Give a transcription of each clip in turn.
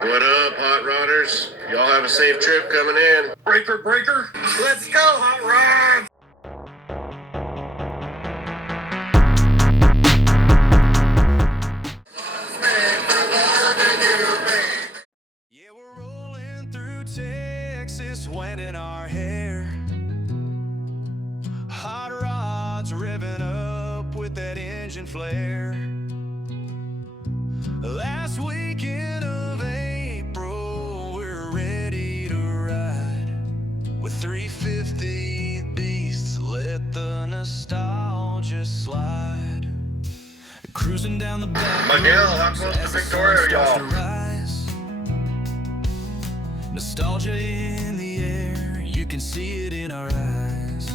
What up, hot rodders? Y'all have a safe trip coming in. Breaker, breaker. Let's go, hot rods! Yeah, we're rolling through Texas, wet in our hair. Hot rods revving up with that engine flare. Last weekend of April, we're ready to ride with 350 beasts. Let the nostalgia slide. Cruising down the back. Miguel, how close to Victoria, y'all? Nostalgia in the air, you can see it in our eyes.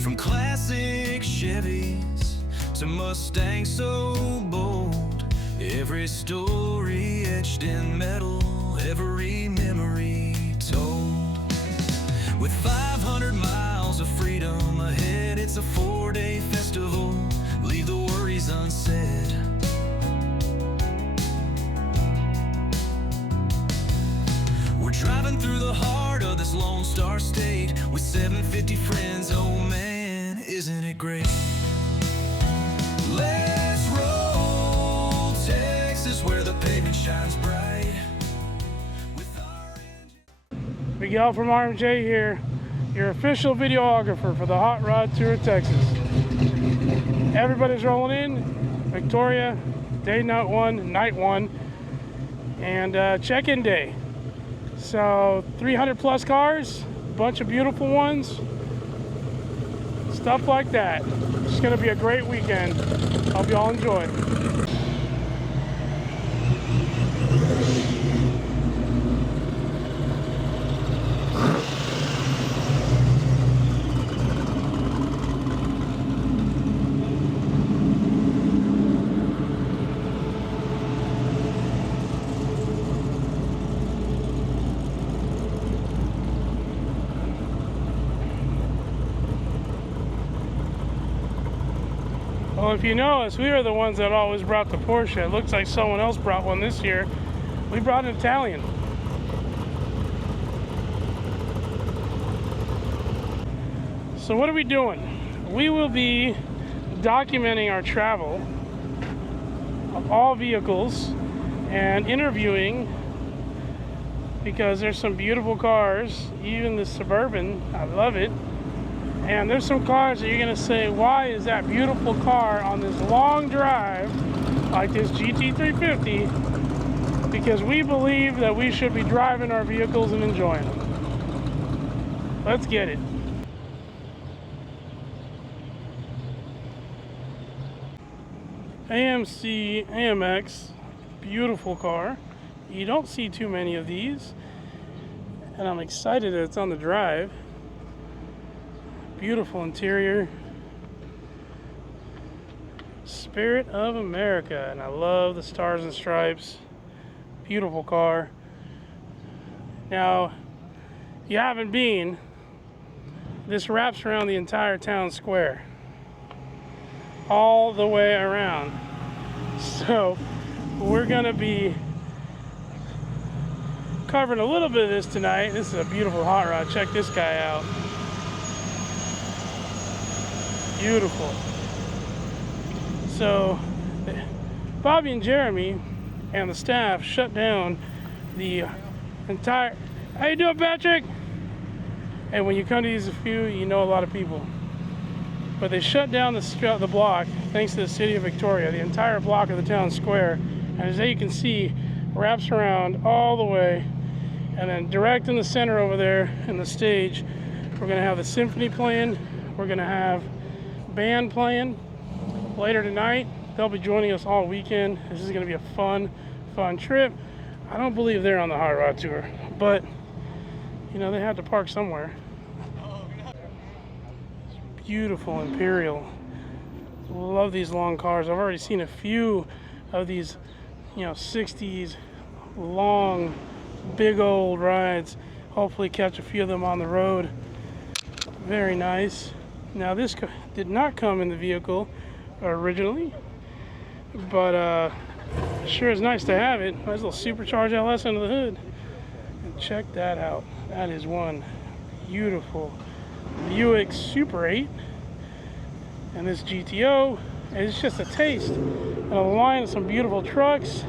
From classic Chevys to Mustangs so bold, every story etched in metal, every memory told. With 500 miles of freedom ahead, it's a 4-day festival. Leave the worries unsaid. We're driving through the heart of this Lone Star State with 750 friends. Oh man, isn't it great? Let's roll Texas, where the pavement shines bright. With our engine. Miguel from RMJ here, your official videographer for the Hot Rod Tour of Texas. Everybody's rolling in. Victoria, day night one, and check-in day. So 300 plus cars, a bunch of beautiful ones, stuff like that. It's gonna be a great weekend. Hope y'all enjoy. Well, if you know us, we are the ones that always brought the Porsche. It looks like someone else brought one this year. We brought an Italian. So what are we doing? We will be documenting our travel of all vehicles and interviewing, because there's some beautiful cars, even the Suburban, I love it. And there's some cars that you're gonna say, why is that beautiful car on this long drive like this GT350? Because we believe that we should be driving our vehicles and enjoying them. Let's get it. AMC AMX, beautiful car. You don't see too many of these, and I'm excited that it's on the drive. Beautiful interior. Spirit of America, and I love the stars and stripes. Beautiful car. Now, if you haven't been, this wraps around the entire town square, all the way around. So we're gonna be covering a little bit of this tonight. This is a beautiful hot rod. Check this guy out. Beautiful. So Bobby and Jeremy and the staff shut down the entire... How you doing, Patrick? And when you come to these few, you know a lot of people. But they shut down the block, thanks to the city of Victoria, the entire block of the town square. And as you can see, wraps around all the way. And then direct in the center over there in the stage, we're gonna have the symphony playing. We're gonna have band playing later tonight. They'll be joining us all weekend. This is gonna be a fun trip. I don't believe they're on the Hot Rod Tour, but you know, they had to park somewhere. Beautiful Imperial. Love these long cars. I've already seen a few of these, you know, 60s long, big old rides. Hopefully catch a few of them on the road. Very nice. Now this did not come in the vehicle originally, but Sure is nice to have it. Nice little supercharged LS under the hood. And check that out. That is one beautiful Buick Super 8. And this GTO is just a taste of a line of some beautiful trucks.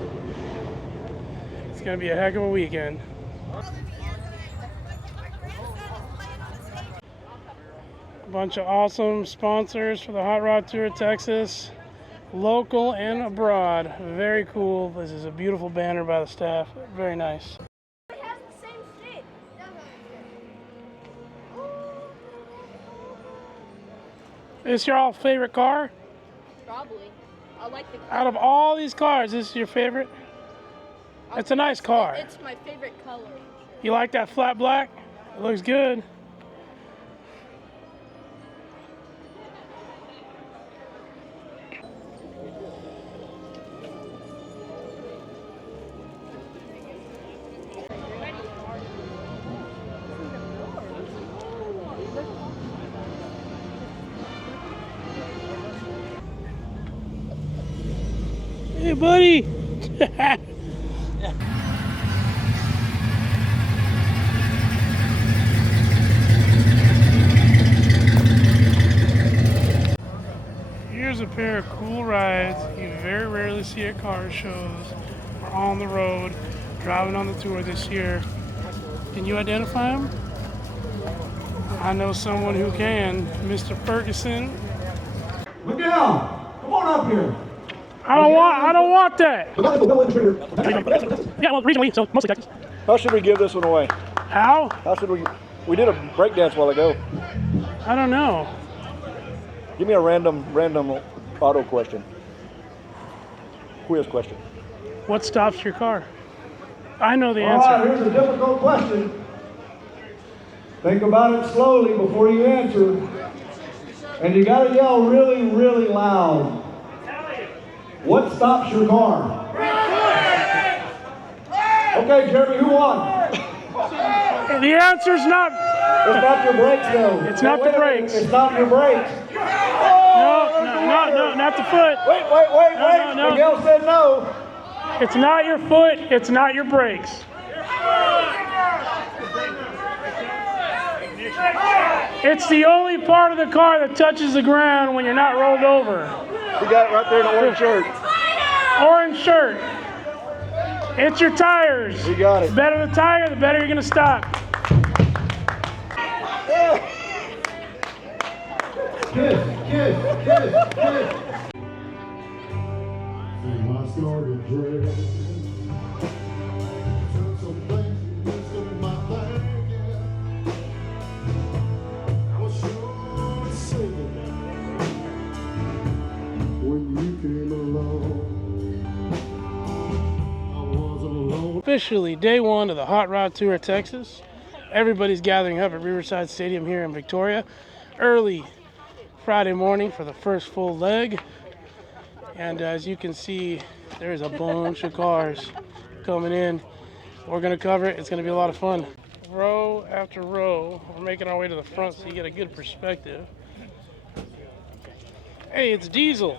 It's gonna be a heck of a weekend. A bunch of awesome sponsors for the Hot Rod Tour of Texas, local and abroad. Very cool. This is a beautiful banner by the staff. Very nice. It has the same shape. Is this your all favorite car? Probably. I like the Out of all these cars, this is your favorite? It's a nice car. It's my favorite color. You like that flat black? It looks good. Hey, buddy. Here's a pair of cool rides you very rarely see at car shows or on the road, driving on the tour this year. Can you identify them? I know someone who can, Mr. Ferguson. Miguel, come on up here. I don't want that. Yeah, well, regionally, so mostly Texas. How should we give this one away? How? How should we did a breakdance a while ago. I don't know. Give me a random auto question. Quiz question. What stops your car? I know the All right, answer. here's a difficult question. Think about it slowly before you answer. And you gotta yell really, really loud. What stops your car? Okay, Jeremy, who won? The answer's not. It's not your brakes, though. It's not the Wait a minute, brakes. It's not your brakes. No, not the foot. Wait. No. Miguel said no. It's not your foot. It's not your brakes. It's the only part of the car that touches the ground when you're not rolled over. We got it right there in the orange shirt. Orange shirt. It's your tires. We got it. The better the tire, the better you're gonna stop. Kiss. See my story dread. Some things in my thinking. I was sure to say it when you came along. I wasn't alone. Officially day one of the Hot Rod Tour of Texas. Everybody's gathering up at Riverside Stadium here in Victoria early Friday morning for the first full leg. And as you can see, there's a bunch of cars coming in. We're gonna cover it. It's gonna be a lot of fun. Row after row, we're making our way to the front so you get a good perspective. Hey, it's Diesel.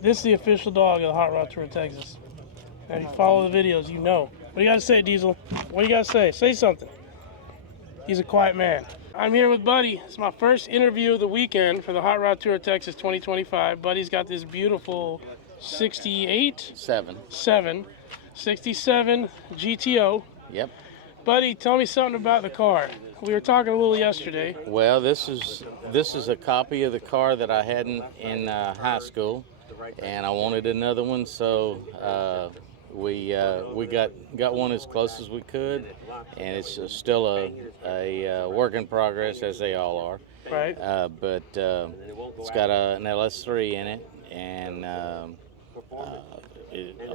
This is the official dog of the Hot Rod Tour of Texas. Now, if you follow the videos, you know. What do you gotta say, Diesel? What do you gotta say? Say something. He's a quiet man. I'm here with Buddy. It's my first interview of the weekend for the Hot Rod Tour of Texas 2025. Buddy's got this beautiful 67 GTO. Yep. Buddy, tell me something about the car. We were talking a little yesterday. Well, this is a copy of the car that I had in high school, and I wanted another one, so we got one as close as we could, and it's still a work in progress, as they all are. Right. But it's got an LS3 in it, and a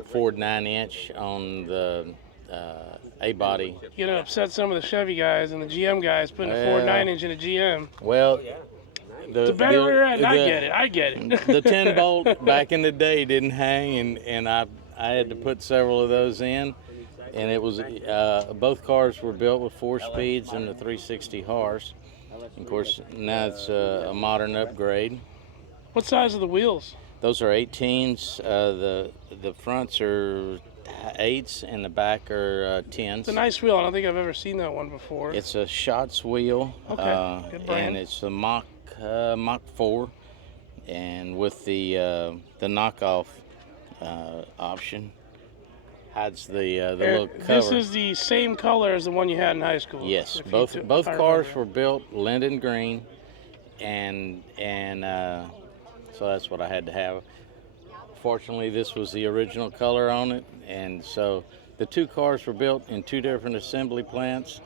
Ford 9-inch on the A-body. You're gonna upset some of the Chevy guys and the GM guys putting a Ford 9-inch in a GM. Well, The better rear end, I get it. The 10 bolt back in the day didn't hang, and I had to put several of those in, and it was both cars were built with 4 speeds and the 360 horse. Of course, now it's a modern upgrade. What size are the wheels? Those are 18s. The fronts are 8s and the back are 10s. It's a nice wheel. I don't think I've ever seen that one before. It's a Schatz wheel. Okay, good brand. And it's a Mach 4, and with the knockoff option. Hides the little cover. This is the same color as the one you had in high school. Yes, if both you cars remember. were built Linden green, and so that's what I had to have. Fortunately, this was the original color on it, and so the two cars were built in two different assembly plants,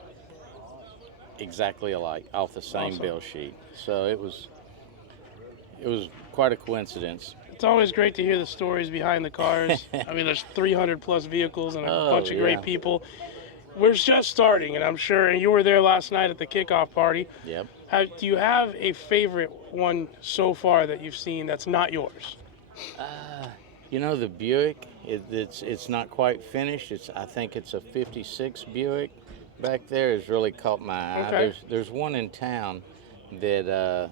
exactly alike, off the same Awesome. build sheet. So it was quite a coincidence. It's always great to hear the stories behind the cars. I mean, there's 300 plus vehicles and a Oh, bunch of great yeah. people. We're just starting, and I'm sure, and you were there last night at the kickoff party. Yep. Do you have a favorite one so far that you've seen that's not yours? You know, the Buick, it's not quite finished. I think it's a 56 Buick back there has really caught my eye. Okay. There's one in town that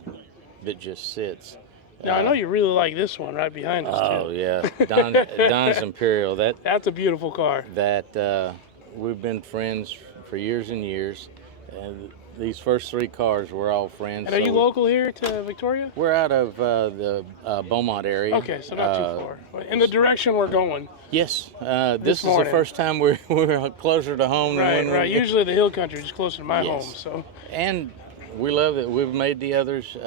just sits. Now, I know you really like this one right behind us, Oh too. yeah, Don's Imperial. That's a beautiful car. That we've been friends for years and years. And these first three cars, we're all friends. And are so you local here to Victoria? We're out of the Beaumont area. Okay, so not too far. In the direction we're going. Yes, this is the morning. first time we're closer to home than Right, when right. Usually the hill country is closer to my Yes. home, so. And we love it. We've made the others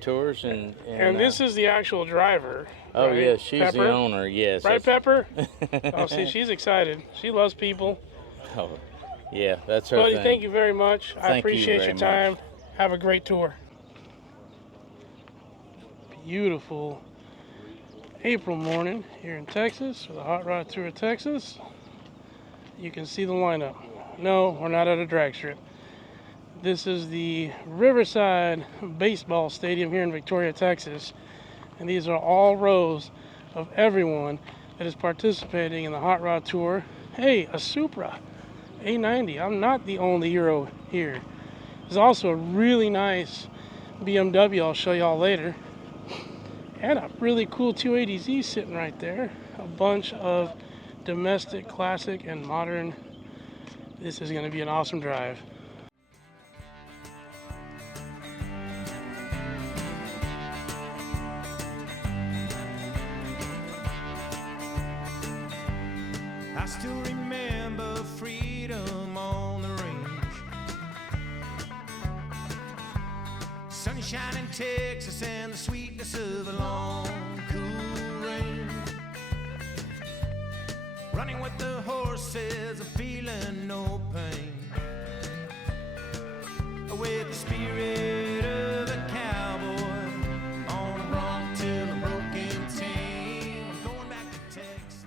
tours And this is the actual driver. oh right? yeah, she's Pepper? the owner. Yes. Right, that's- Pepper? Oh, see, she's excited. She loves people. Oh, yeah, that's her Buddy, thing. thank you very much. I Thank you appreciate very your much. time. Have a great tour. Beautiful April morning here in Texas for the Hot Rod Tour of Texas. You can see the lineup. No, we're not at a drag strip. This is the Riverside Baseball Stadium here in Victoria, Texas. And these are all rows of everyone that is participating in the Hot Rod Tour. Hey, a Supra A90. I'm not the only hero here. There's also a really nice BMW I'll show y'all later. And a really cool 280Z sitting right there. A bunch of domestic, classic, and modern. This is going to be an awesome drive. I still remember freedom on the range. Sunshine in Texas and the sweetness of a long, cool rain. Running with the horses, feeling no pain. With the spirit of a cowboy on a bronc till a broken team. I'm going back to Texas.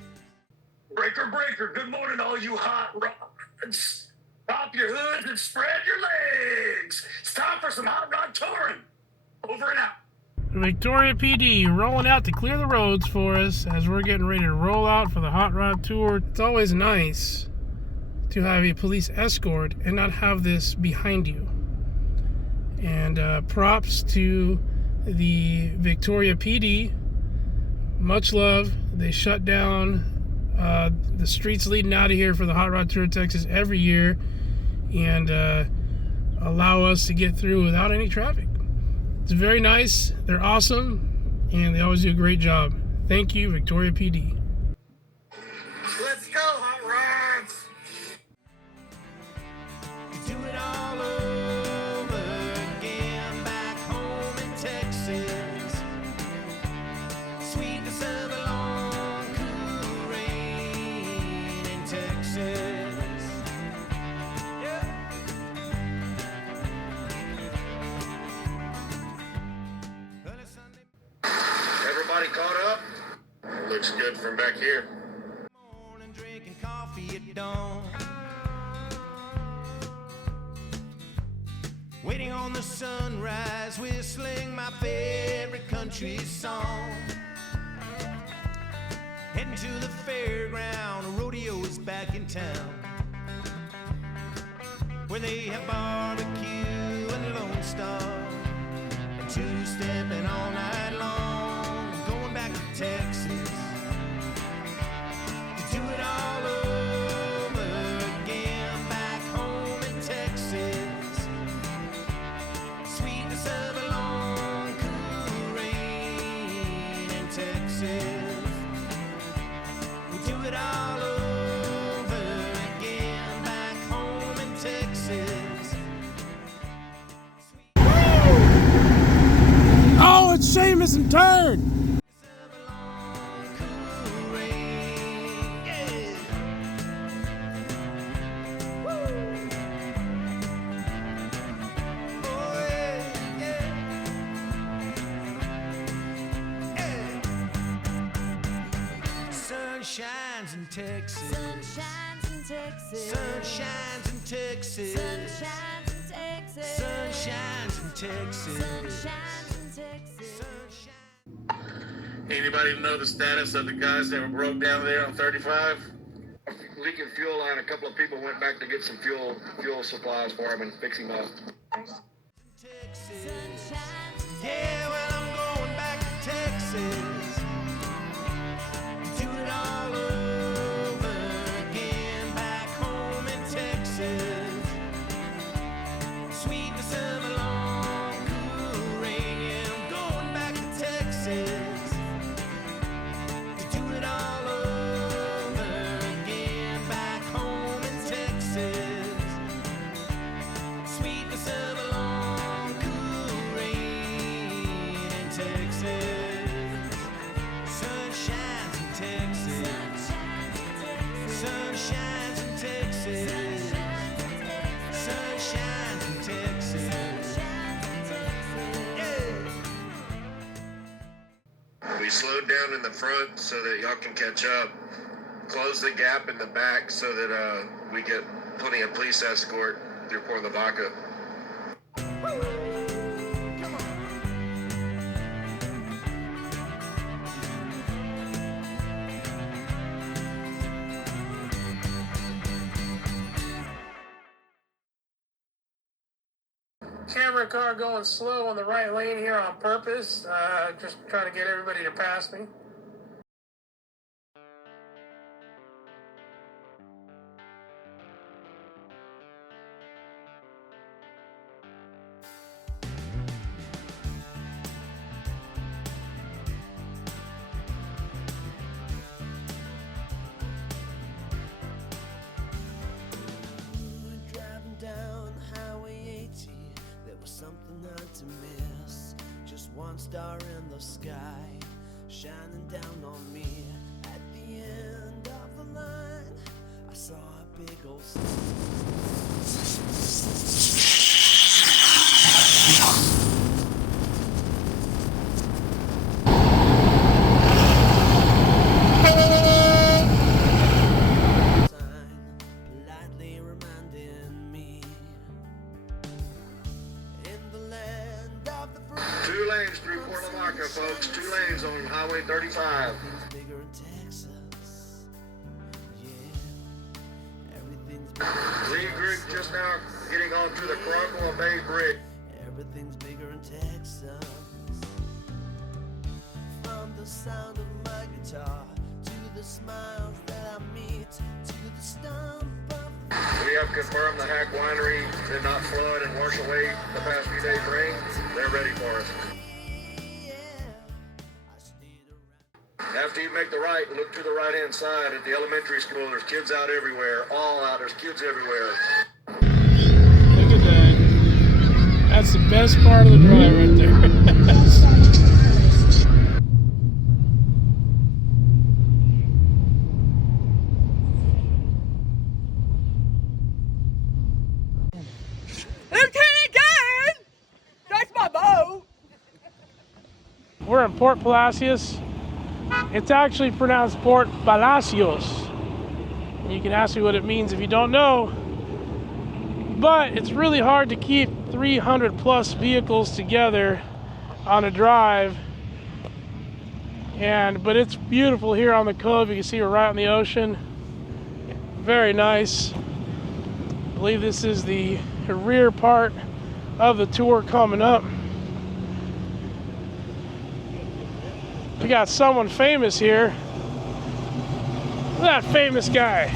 Breaker, breaker, good morning, all you hot rods. Pop your hoods and spread your legs. It's time for some hot rod touring. Over and out. Victoria PD rolling out to clear the roads for us as we're getting ready to roll out for the Hot Rod Tour. It's always nice to have a police escort and not have this behind you. And props to the Victoria PD. Much love. They shut down the streets leading out of here for the Hot Rod Tour of Texas every year and allow us to get through without any traffic. It's very nice. They're awesome, and they always do a great job. Thank you, Victoria PD. Let's go, hot rods. Do it all over again back home in Texas. Sweetness of a long, cool rain in Texas. Yeah. Early Sunday Everybody caught up? Looks good from back here. morning, drinking coffee at dawn. Waiting on the sunrise, whistling my favorite country song. Heading to the fairground, a rodeo is back in town, where they have barbecue and Lone Star, and two-stepping all night long. Going back to and turn. Sun shines in Texas. Sun shines in Texas. Sun shines in Texas. Sun shines in Texas. Sun shines in Texas. Sun shines in Texas. Anybody know the status of the guys that were broke down there on 35? Leaking fuel line. A couple of people went back to get some fuel supplies for him and fix him up. Yeah, well, I'm going back to Texas. Do it all over again back home in Texas. Sweetness of a long, cool rain. Yeah, I'm going back to Texas. To do it all over again back home in Texas. Sweetness of a long, cool rain in Texas. Sun shines in Texas. Sun shines in Texas. Sun shines in Texas. Yeah. We slowed down in the front so that y'all can catch up. Close the gap in the back so that we get plenty of police escort through Port Lavaca. Camera car going slow on the right lane here on purpose. Just trying to get everybody to pass me. Driving down Highway 80, there was something hard to miss. Just one star in the sky, shining down on me. At the end of the line, I saw a big old politely reminding me, in the land of the free. 2 lanes through Port Lavaca, folks. 2 lanes on Highway 35. Everything's bigger in Texas. Yeah, everything's Lee group just now getting onto the Crocodile Bay Bridge. Everything's bigger in Texas. From the sound of my guitar to the smiles that I meet, to the stump of We have confirmed the Hack Winery did not flood and wash away the past few days' rain. They're ready for us. yeah. I stayed around. After you make the right, look to the right-hand side at the elementary school. There's kids out everywhere. All out. There's kids everywhere. Look at that. That's the best part of the drive right there. Lieutenant Dan! That's my boat! We're in Port Palacios. It's actually pronounced Port Palacios. You can ask me what it means if you don't know. But it's really hard to keep 300 plus vehicles together on a drive. But it's beautiful here on the cove. You can see we're right on the ocean. Very nice. I believe this is the rear part of the tour coming up. We got someone famous here. Look at that famous guy.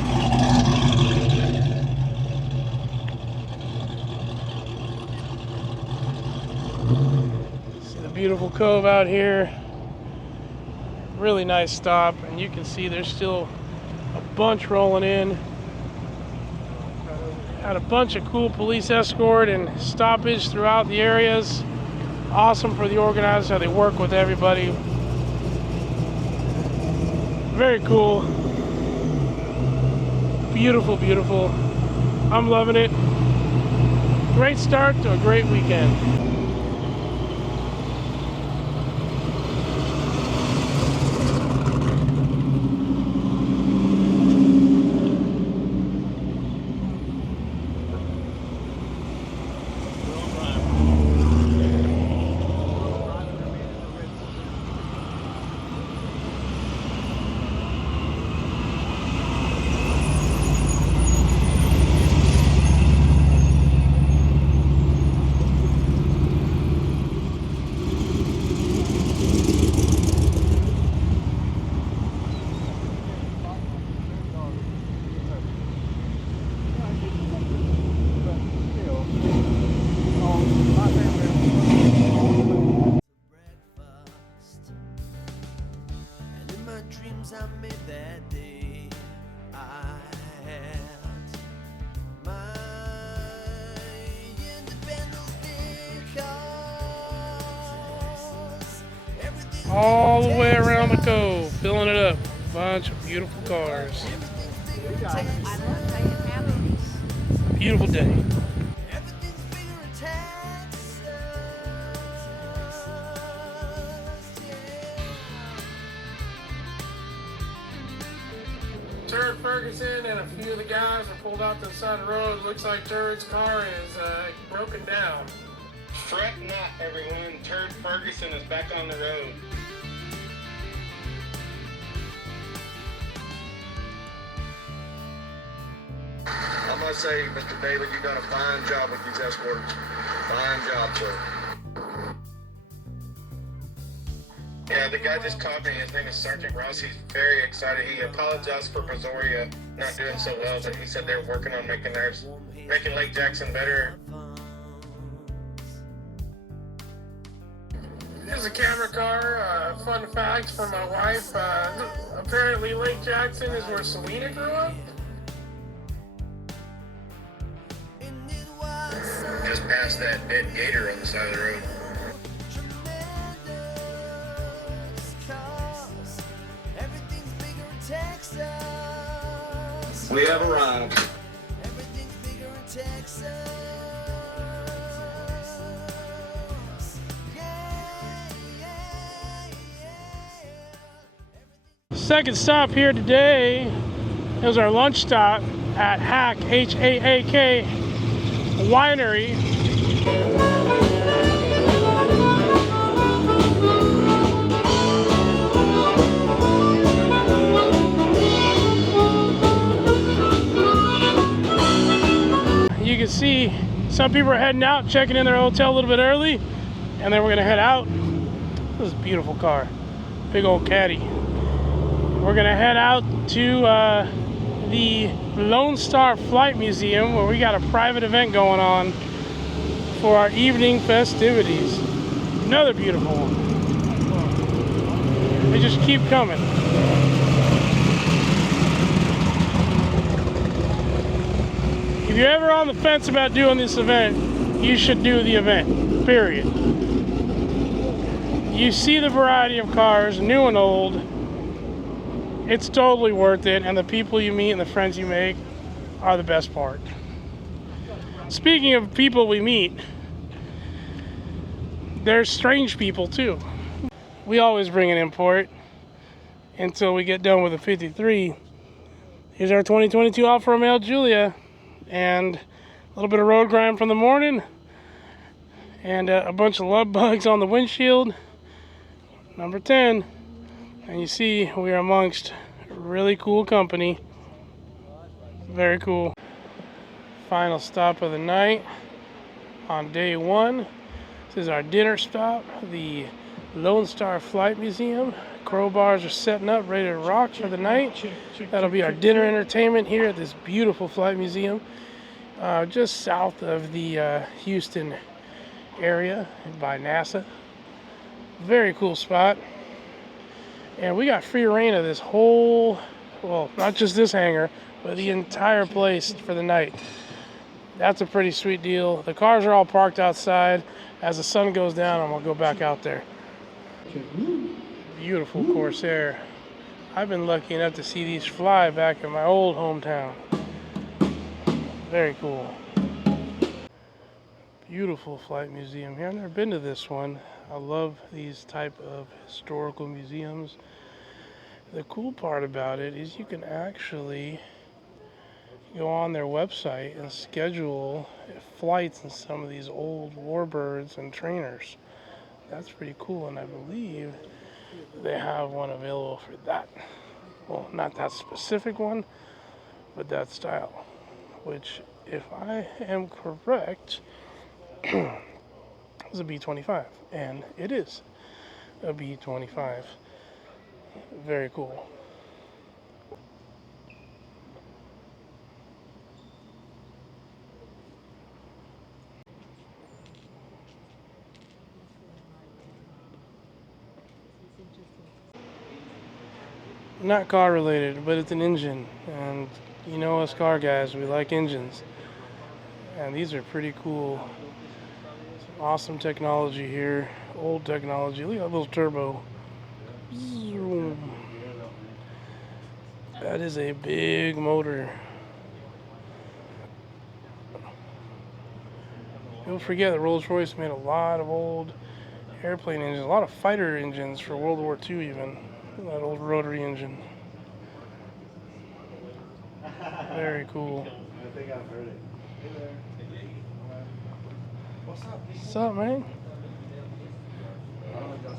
See the beautiful cove out here. Really nice stop, and you can see there's still a bunch rolling in. Had a bunch of cool police escort and stoppage throughout the areas. Awesome for the organizers, how they work with everybody. Very cool. Beautiful, beautiful. I'm loving it. Great start to a great weekend. breakfast. And in my dreams I made that day. I had my Independence Day cause everything All the way around the cove, filling it up. Bunch of beautiful cars. Beautiful day. everything's bigger in Texas. Turd Ferguson and a few of the guys are pulled out to the side of the road. Looks like Turd's car is broken down. Fret not, everyone. Turd Ferguson is back on the road. I must say, Mr. David, you've done a fine job with these escorts. Fine job, sir. Yeah, the guy just called me. His name is Sergeant Ross. He's very excited. He apologized for Brazoria not doing so well, but he said they're working on making Lake Jackson better. Here's a camera car. Fun fact for my wife. Apparently Lake Jackson is where Selena grew up. Just past that dead gator on the side of the road. Everything's bigger in Texas. We have arrived. Everything's bigger in Texas. Second stop here today is our lunch stop at Hack, H-A-A-K Winery. You can see some people are heading out, checking in their hotel a little bit early, and then we're gonna head out. This is a beautiful car, big old caddy. We're gonna head out to the Lone Star Flight Museum, where we got a private event going on for our evening festivities. Another beautiful one. They just keep coming. If you're ever on the fence about doing this event, you should do the event, period. You see the variety of cars, new and old. It's totally worth it, and the people you meet and the friends you make are the best part. Speaking of people we meet, there's strange people too. We always bring an import until we get done with the 53. Here's our 2022 Alfa Romeo Giulia, and a little bit of road grime from the morning, and a bunch of love bugs on the windshield. Number 10. And you see, we are amongst really cool company. Very cool. Final stop of the night on day one. This is our dinner stop, the Lone Star Flight Museum. Crowbars are setting up, ready to rock for the night. That'll be our dinner entertainment here at this beautiful flight museum, just south of the Houston area by NASA. Very cool spot. And we got free reign of this whole, well, not just this hangar, but the entire place for the night. That's a pretty sweet deal. The cars are all parked outside. As the sun goes down, I'm gonna go back out there. Beautiful Corsair. I've been lucky enough to see these fly back in my old hometown. Very cool. Beautiful flight museum here. I've never been to this one. I love these type of historical museums. The cool part about it is you can actually go on their website and schedule flights in some of these old warbirds and trainers. That's pretty cool, and I believe they have one available for that. Well, not that specific one, but that style, which, if I am correct, is a B-25, and it is a B-25. Very cool. Not car related, but it's an engine, and you know us car guys, we like engines, and these are pretty cool. Some awesome technology here, old technology. Look at that little turbo. Zoom. That is a big motor. Don't forget that Rolls-Royce made a lot of old airplane engines, a lot of fighter engines for World War II even. That old rotary engine. Very cool. I think I've heard it. Hey there. What's up? What's up, man?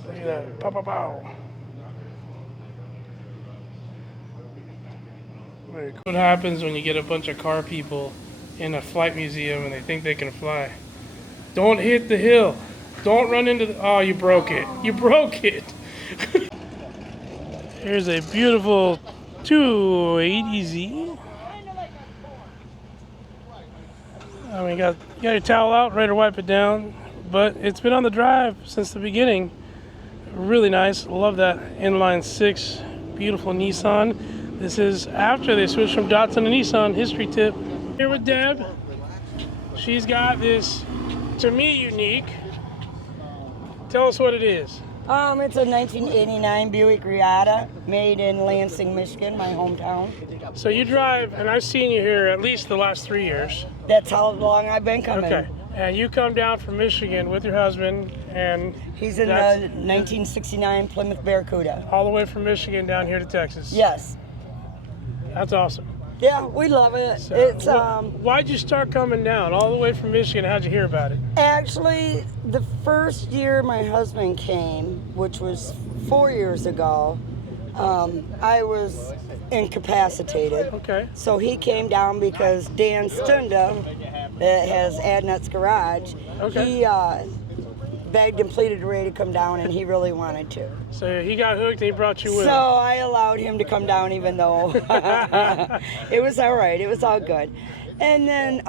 Look at that. Pow, pow, pow. Very cool. What happens when you get a bunch of car people in a flight museum and they think they can fly? Don't hit the hill. Don't run into the... Oh, you broke it. You broke it. Here's a beautiful 280Z. I mean, you got your towel out, ready to wipe it down, but it's been on the drive since the beginning. Really nice. Love that inline 6. Beautiful Nissan. This is after they switched from Datsun to Nissan. History tip. Here with Deb. She's got this, to me, unique. Tell us what it is. It's a 1989 Buick Reatta, made in Lansing, Michigan, my hometown. So you drive, and I've seen you here at least the last 3 years. That's how long I've been coming. Okay. And you come down from Michigan with your husband, and he's in the 1969 Plymouth Barracuda. All the way from Michigan down here to Texas. Yes. That's awesome. Yeah, we love it. So, it's why'd you start coming down all the way from Michigan? How'd you hear about it? Actually, the first year my husband came, which was 4 years ago, I was incapacitated. Okay. So he came down because Dan Stunda, that has Adnut's Garage, he begged and pleaded Ray to come down, and he really wanted to. So he got hooked and he brought you with him. So I allowed him to come down, even though it was all right. It was all good. And then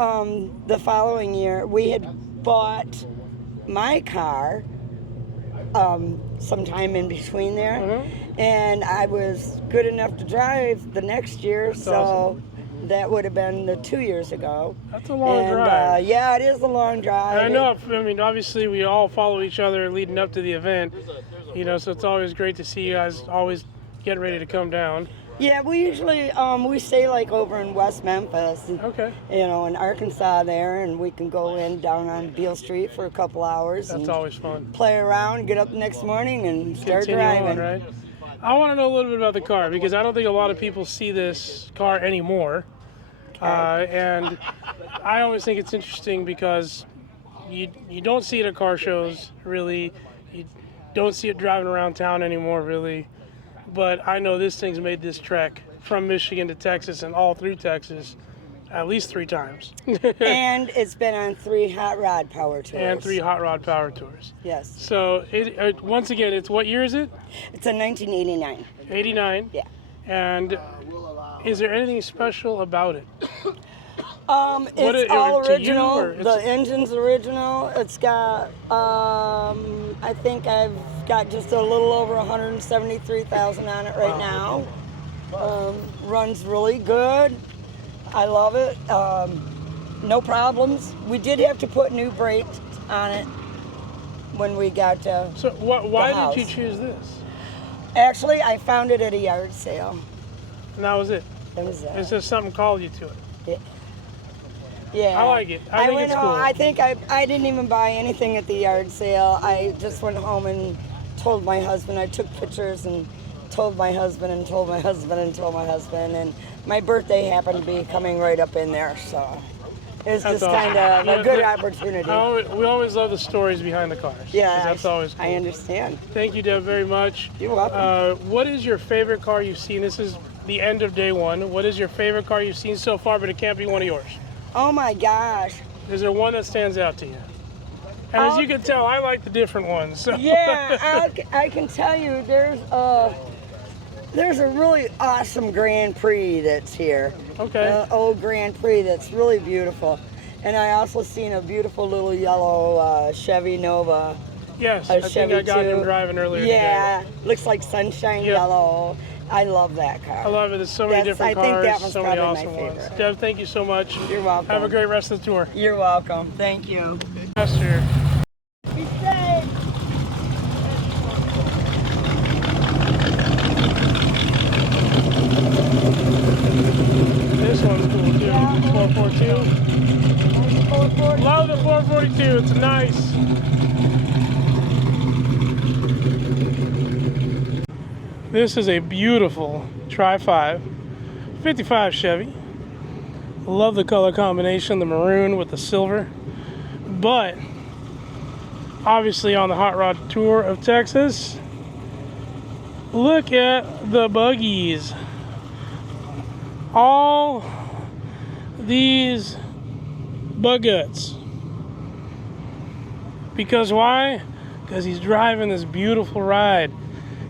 the following year, we had bought my car sometime in between there, and I was good enough to drive the next year. That's so awesome. That would have been the 2 years ago. That's a long drive. Yeah, it is a long drive. And I know, I mean, obviously we all follow each other leading up to the event, you know, so it's always great to see you guys always getting ready to come down. Yeah, we usually, we stay like over in West Memphis. Okay. You know, in Arkansas there, and we can go down on Beale Street for a couple hours. That's always fun. Play around, get up the next morning, and start Continue driving. on, right? I want to know a little bit about the car, because I don't think a lot of people see this car anymore. And I always think it's interesting because you don't see it at car shows, really. You don't see it driving around town anymore, really. But I know this thing's made this trek from Michigan to Texas and all through Texas at least 3 times. And it's been on 3 hot rod power tours. And 3 hot rod power tours. Yes. So, once again, it's what year is it? It's a 1989. 89? Yeah. And is there anything special about it? It's all original. The engine's original. It's got, I think I've got just a little over 173,000 on it right now. Runs really good. I love it. no problems. We did have to put new brakes on it when we got So why house. did you choose this? Actually, I found it at a yard sale. And that was it. That was it. It's just something called you to it. Yeah. I like it. I think went it's home. cool. I think I didn't even buy anything at the yard sale. I just went home and told my husband. I took pictures and told my husband and told my husband and told my husband. And my birthday happened to be coming right up in there, so it was just kind of a good opportunity. We always love the stories behind the cars. Yeah, 'cause that's always cool. I understand. Thank you, Deb, very much. You're welcome. What is your favorite car you've seen? This is the end of day one. What is your favorite car you've seen so far, but it can't be one of yours? Oh my gosh. Is there one that stands out to you? And as you can tell, I like the different ones. So. Yeah, I can tell you there's a really awesome Grand Prix that's here. Okay. Old Grand Prix that's really beautiful. And I also seen a beautiful little yellow Chevy Nova. Yes, a I think Chevy I got him too. driving earlier today. Yeah, looks like sunshine yellow. I love that car. I love it. There's so many different cars, I think that one's so many probably awesome my ones. favorite. Deb, thank you so much. You're welcome. Have a great rest of the tour. You're welcome. Thank you. Master. Be safe. This one's cool too. 442. Love the 442. It's nice. This is a beautiful Tri-5 55 Chevy. Love the color combination, the maroon with the silver. But obviously on the Hot Rod Tour of Texas, look at the buggies. All these bug guts. Because why? Because he's driving this beautiful ride.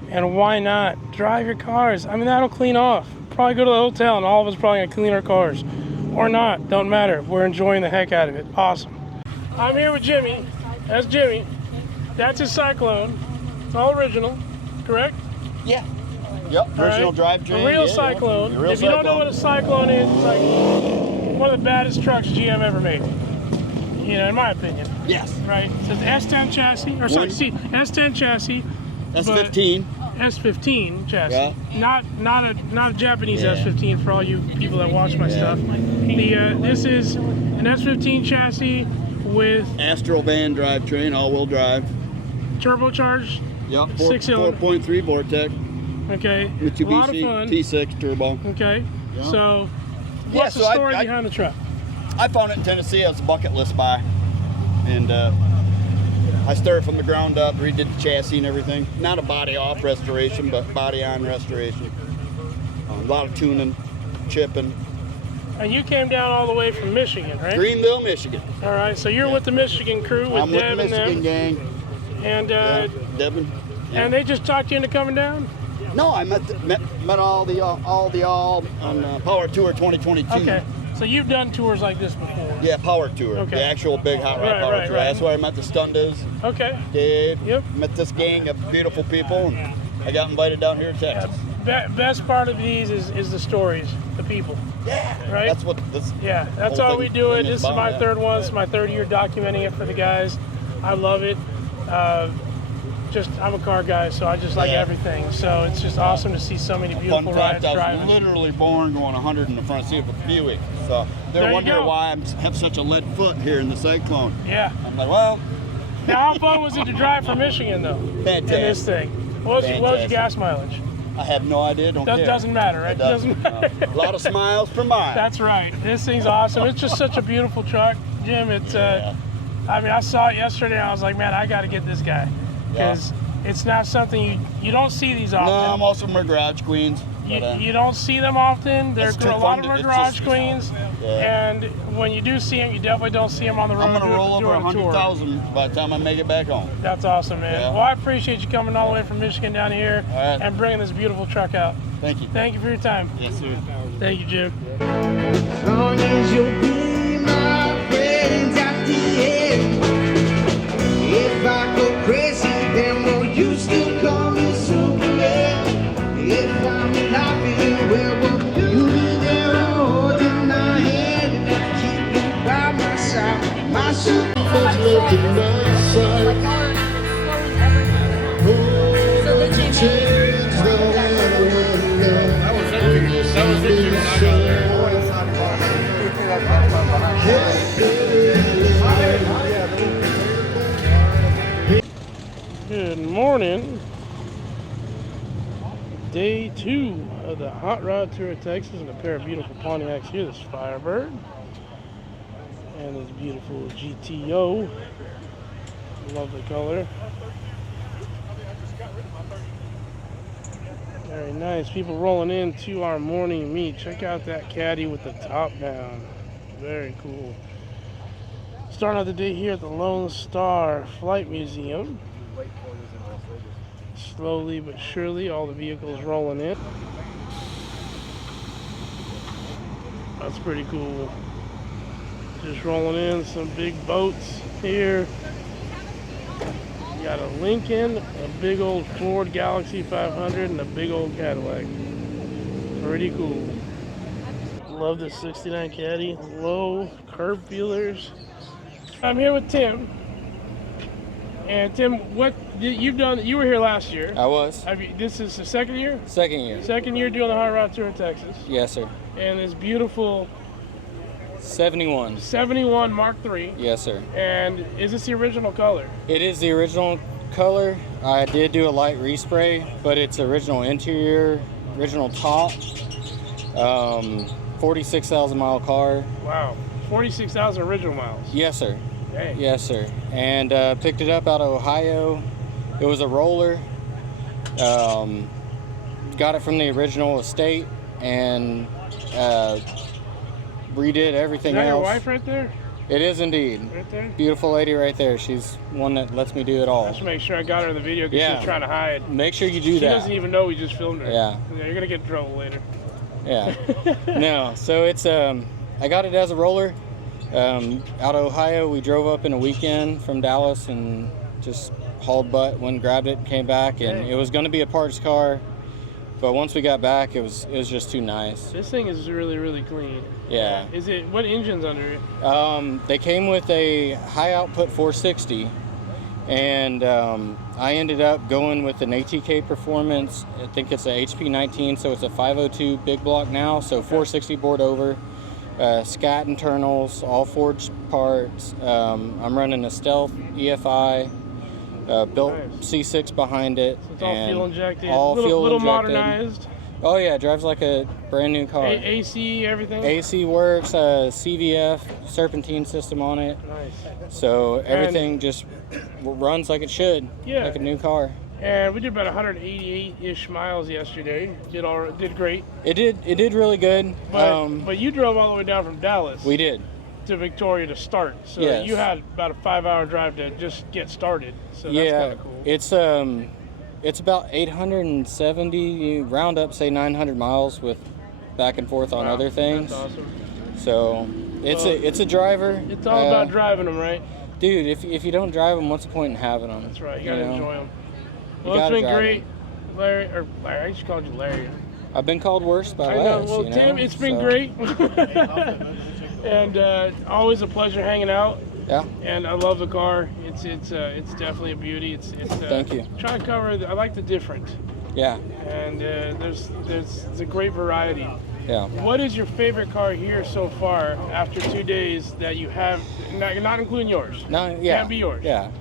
And why not? Drive your cars. I mean, that'll clean off. Probably go to the hotel and all of us probably gonna clean our cars. Or not, don't matter. We're enjoying the heck out of it. Awesome. I'm here with Jimmy. That's Jimmy. That's his Cyclone. It's all original, correct? Yeah. Yep, original drivetrain. A real yeah, Cyclone. Yeah. A real If you don't know what a Cyclone is, it's like one of the baddest trucks GM ever made. You know, in my opinion. Yes. Right. So it's S10 chassis, or sorry, S10 chassis. S15. S15 chassis. Yeah. Not a Japanese Yeah. S15 for all you people that watch my stuff. This is an S15 chassis with Astral van drivetrain, all-wheel drive. turbocharged. Yep. 6-cylinder. 4.3 Vortec. Okay. Mitsubishi A lot of fun. T6 turbo. Okay. Yeah. So, Yeah, what's so the story I- behind the truck? I found it in Tennessee as a bucket list buy, and I started from the ground up, redid the chassis and everything. Not a body off restoration, but body on restoration. A lot of tuning, chipping. And you came down all the way from Michigan, right? Greenville, Michigan. All right. So you're with the Michigan crew with I'm with Deb the and Michigan them. gang. And Devin. and they just talked you into coming down. No, I met all on Power Tour 2022. Okay. So you've done tours like this before. Yeah, Power Tour. Okay. The actual big hot rod Right, Power right, Tour. right. That's where I met the Stundas. Okay. Dave. Yep. Met this gang of beautiful people, and I got invited down here to Texas. Best part of these is the stories, the people. Yeah. Right. That's what this. Yeah, that's whole all we thing- do it. thing This is about, my yeah. third one. This is my third year documenting it for the guys. I love it. I'm a car guy, so I just like Yeah. everything. So it's just awesome to see so many Fun beautiful fact, rides I was driving. literally born going 100 in the front seat of a Buick. So There they're you wondering go. why I have such a lead foot here in the Cyclone. Yeah. I'm like, well, Now, how fun was it to drive from Michigan though? Fantastic. In this thing. What was your Fantastic. gas mileage? I have no idea. Don't care. Doesn't matter, right? It doesn't. matter. A lot of smiles per mile. That's right. This thing's awesome. It's just such a beautiful truck, Jim. It's. I mean, I saw it yesterday. And I was like, man, I got to get this guy because it's not something you don't see these often. No, most of them are garage queens. You don't see them often. There's It's too a lot fun of to- them are it's garage just- queens, and when you do see them, you definitely don't see them on the road. I'm gonna roll over doing a tour. 100,000 by the time I make it back home. That's awesome, man. Yeah. Well, I appreciate you coming all the way from Michigan down here and bringing this beautiful truck out. Thank you. Thank you for your time. Yes, sir. Thank you, Jim. As long as you'll be my friends at the end. If I go crazy, then will you still call me Superman? If I'm laughing, where will you be there holding my hand? Keep you by the Hot Rod Tour of Texas and a pair of beautiful Pontiacs here. This Firebird and this beautiful GTO. Love the color. Very nice. People rolling into our morning meet. Check out that caddy with the top down. Very cool. Starting out the day here at the Lone Star Flight Museum. Slowly but surely, all the vehicles rolling in. That's pretty cool. Just rolling in some big boats here. You got a Lincoln, a big old Ford Galaxy 500, and a big old Cadillac. Pretty cool. Love this 69 Caddy. Low curb feelers. I'm here with Tim. And Tim, what you've done? You were here last year. I was. This is the second year? Second year. Second year doing the Hot Rod Tour in Texas. Yes, sir. And this beautiful 71. 71 Mark III. Yes, sir. And is this the original color? It is the original color. I did do a light respray, but it's original interior, original top. 46,000 mile car. Wow. 46,000 original miles. Yes, sir. Dang. Yes, sir. And picked it up out of Ohio. It was a roller. Got it from the original estate and redid everything else. Is that your wife right there? It is indeed. Right there? Beautiful lady right there. She's one that lets me do it all. I should make sure I got her in the video because she's trying to hide. Make sure you do She that. doesn't even know we just filmed her. Yeah. You're going to get in trouble later. Yeah. No, so it's I got it as a roller. Out of Ohio, we drove up in a weekend from Dallas and just hauled butt, went and grabbed it, came back, and it was going to be a parts car, but once we got back, it was just too nice. This thing is really, really clean. Yeah. Is it, what engine's under it? They came with a high output 460, and I ended up going with an ATK Performance. I think it's a HP 19, so it's a 502 big block now, so 460 board over. Scat internals, all forged parts. I'm running a Stealth EFI, built C6 behind it. So it's all fuel injected, all fuel little injected. modernized. Oh yeah, it drives like a brand new car. AC, everything? AC works, CVF, serpentine system on it. Nice. So everything just runs like it should, like a new car. And we did about 188-ish miles yesterday. Did great. It did really good. But you drove all the way down from Dallas. We did. To Victoria to start. So yes. You had about a 5-hour drive to just get started. So that's kind of cool. It's about 870, round up, say 900 miles with back and forth on other things. That's awesome. So it's a driver. It's all about driving them, right? Dude, if you don't drive them, what's the point in having them? That's right. You gotta enjoy them. You Well, it's been gotta great, Larry. Or Larry, I just called you Larry. I've been called worse by I know. less. Well, Tim, it's been great. And always a pleasure hanging out. Yeah. And I love the car. It's definitely a beauty. It's Thank you. Trying to cover. I like the different. Yeah. And there's a great variety. Yeah. What is your favorite car here so far after 2 days that you have, not including yours? No, yeah. Can't be yours. Yeah.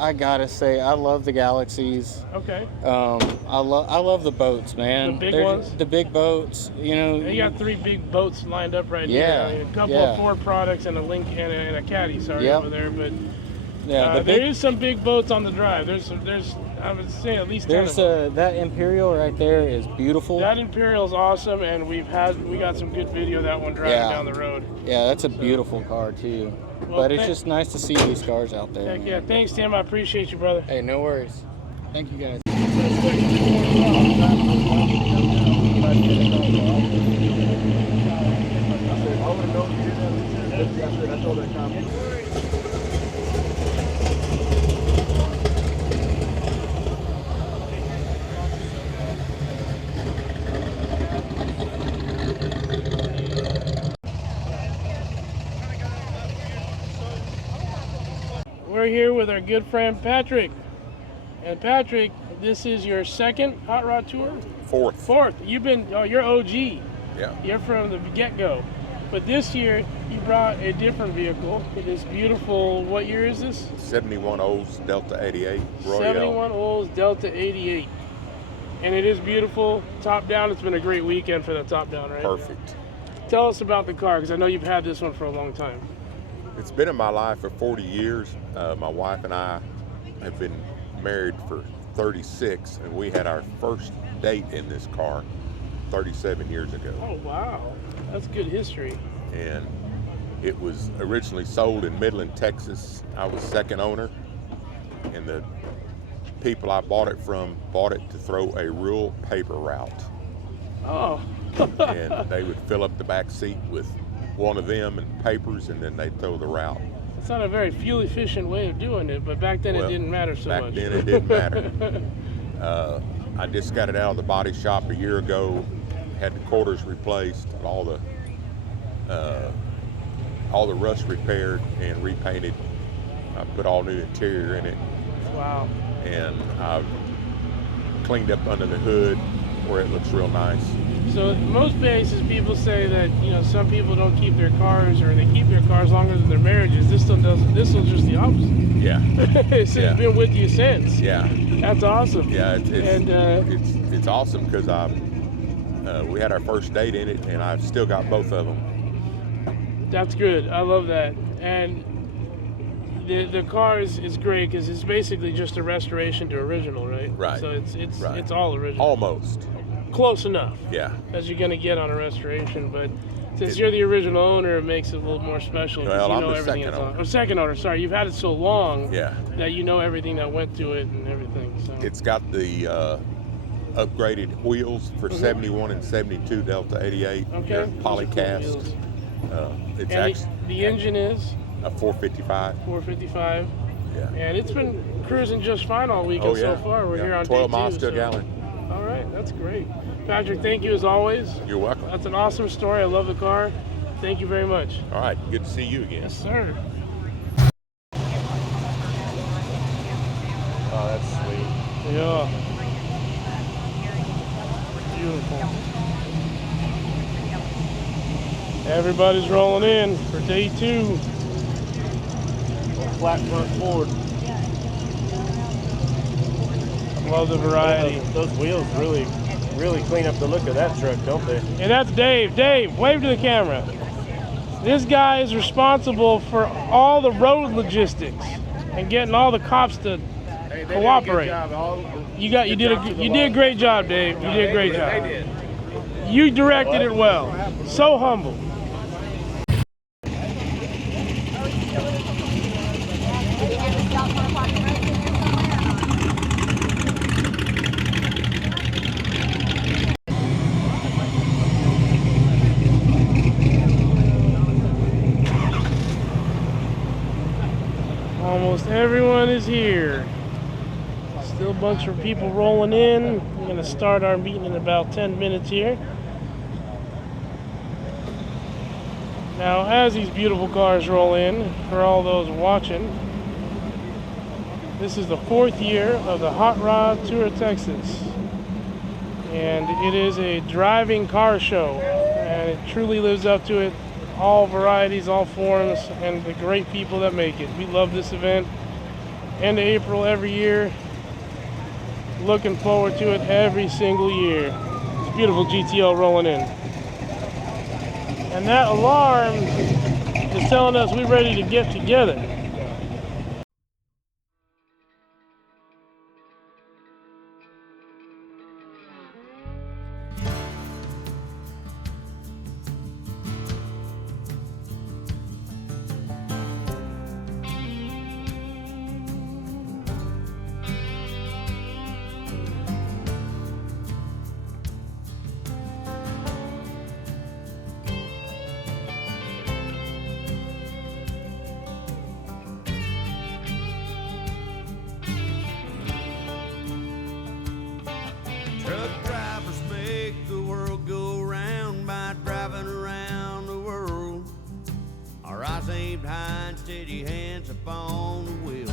I gotta say, I love the Galaxies. Okay. I love the boats, man. The big ones? The big boats, you know. You got 3 big boats lined up right Yeah, here. A couple of Ford products and a Link and a Caddy, over there. But there is some big boats on the drive. There's I would say at least 10 of them. That Imperial right there is beautiful. That Imperial's awesome, and we got some good video of that one driving down the road. Yeah, that's a beautiful car too. Well, but it's just nice to see these cars out there. Heck yeah, thanks Tim, I appreciate you, brother. Hey, no worries. Thank you guys. We're here with our good friend Patrick. And Patrick, this is your second Hot Rod Tour? Fourth. You're OG. Yeah. You're from the get-go. But this year, you brought a different vehicle. It is beautiful. What year is this? 71 Olds Delta 88 Royale. 71 Olds Delta 88. And it is beautiful. Top down, it's been a great weekend for the top down, right? Perfect. Tell us about the car, because I know you've had this one for a long time. It's been in my life for 40 years. My wife and I have been married for 36, and we had our first date in this car 37 years ago. Oh, wow. That's good history. And it was originally sold in Midland, Texas. I was second owner, and the people I bought it from bought it to throw a rural paper route. Oh. And they would fill up the back seat with one of them and papers, and then they'd throw the route. It's not a very fuel efficient way of doing it, but back then it didn't matter so much. Back then it didn't matter. I just got it out of the body shop a year ago, had the quarters replaced, all the rust repaired and repainted. I put all new interior in it. Wow. And I've cleaned up under the hood where it looks real nice. So most places people say that, you know, some people don't keep their cars, or they keep their cars longer than their marriages. This one doesn't. This one's just the opposite. Yeah. It's been with you since. Yeah. That's awesome. Yeah, it's awesome because we had our first date in it, and I've still got both of them. That's good. I love that. And the car is great because it's basically just a restoration to original, right? Right. So it's Right. all original. Almost. Close enough. Yeah. As you're gonna get on a restoration, but since you're the original owner, it makes it a little more special. Well, you I'm know the everything second that's on. owner. Or second owner. Sorry, you've had it so long. Yeah. That you know everything that went to it and everything. So. It's got the upgraded wheels for 71 and 72 Delta 88. Okay. They're Those are cool polycast. wheels. It's And actually the engine is a 455. 455. Yeah. And it's been cruising just fine all weekend Oh, yeah. so far. We're Yeah. here on 12 day 2. miles to a gallon. All right, that's great. Patrick, thank you as always. You're welcome. That's an awesome story. I love the car. Thank you very much. All right, good to see you again. Yes, sir. Oh, that's sweet. Yeah. Beautiful. Everybody's rolling in for day 2. Flat front Ford. Love the variety. Those wheels really clean up the look of that truck, don't they? And that's Dave. Dave, wave to the camera. This guy is responsible for all the road logistics and getting all the cops to cooperate. You did a great job, Dave. You did a great job. They did. You directed it well. So humble. Almost everyone is here. Still a bunch of people rolling in. We're going to start our meeting in about 10 minutes here. Now, as these beautiful cars roll in, for all those watching, this is the 4th year of the Hot Rod Tour of Texas. And it is a driving car show, and it truly lives up to it. All varieties, all forms, and the great people that make it. We love this event. End of April every year. Looking forward to it every single year. It's beautiful GTO rolling in. And that alarm is telling us we're ready to get together. Truck drivers make the world go round by driving around the world. Our eyes aimed high and steady hands upon the wheel.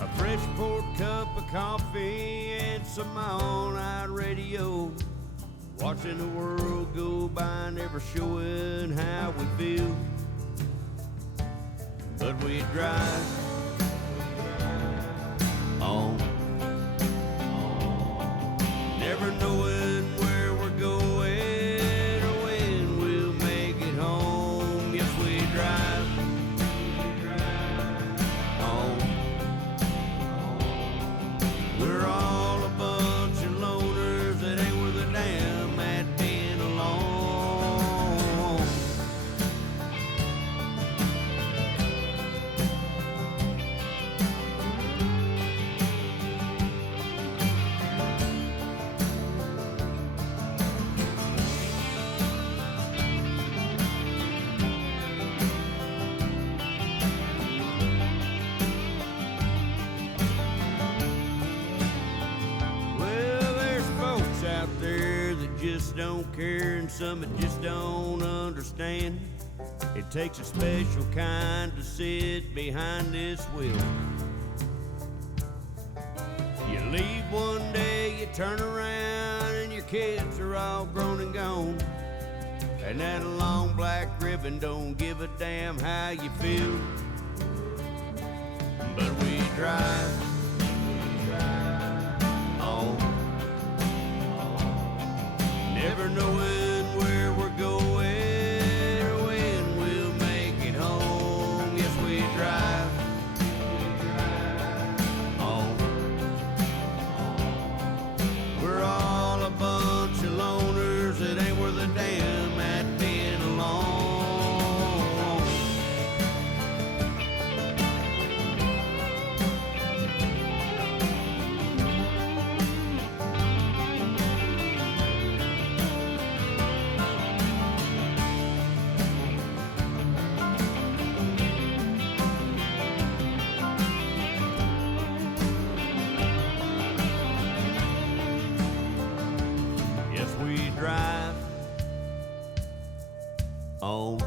A fresh poured cup of coffee and some on radio. Watching the world go by, never showing how we feel. But we drive on just don't care and some that just don't understand. It takes a special kind to sit behind this wheel. You leave one day, you turn around, and your kids are all grown and gone. And that long black ribbon don't give a damn how you feel. But we drive on, never knowing where we're going or when we'll make it home. Yes, we drive on. We're all a bunch of loners that ain't worth a damn at being alone. Yes, we drive on,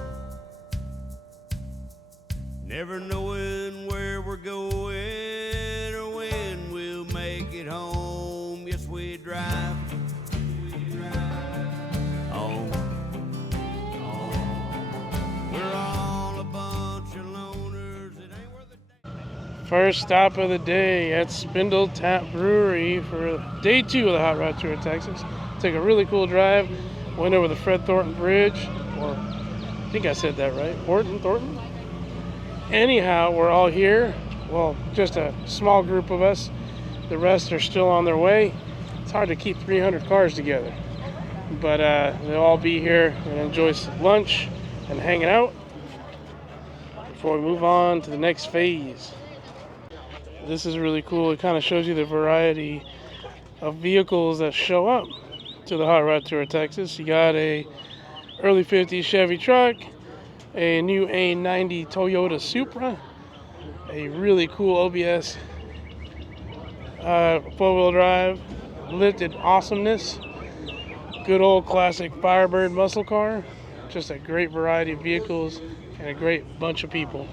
never knowing where we're going or when we'll make it home. Yes, we drive on. We're all a bunch of loners. It ain't worth a First stop of the day at Spindle Tap Brewery for day 2 of the Hot Rod Tour of Texas. Took a really cool drive. Went over the Fred Thornton Bridge, or I think I said that right. Thornton? Anyhow, we're all here. Well, just a small group of us. The rest are still on their way. It's hard to keep 300 cars together. But they'll all be here and enjoy some lunch and hanging out before we move on to the next phase. This is really cool. It kind of shows you the variety of vehicles that show up to the Hot Rod Tour of Texas. You got a early 50s Chevy truck, a new A90 Toyota Supra, a really cool OBS 4-wheel drive, lifted awesomeness, good old classic Firebird muscle car, just a great variety of vehicles and a great bunch of people.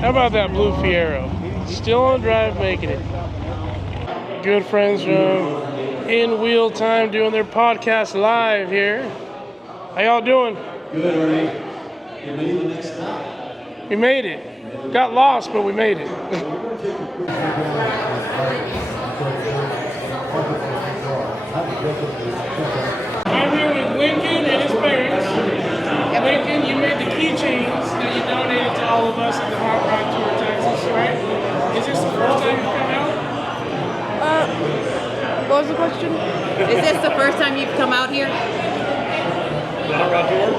How about that blue Fiero? Still on drive, making it. Good friends from In Wheel Time doing their podcast live here. How y'all doing? Good, Ernie. You made the next stop. We made it. Got lost, but we made it. I'm here with Lincoln and his parents. Lincoln, you made the keychains that you donated to all of us at the Hot Rod Tour of Texas, right? Is this the first time you've come out? What was the question? Is this the first time you've come out here? The Hot Rod Tour?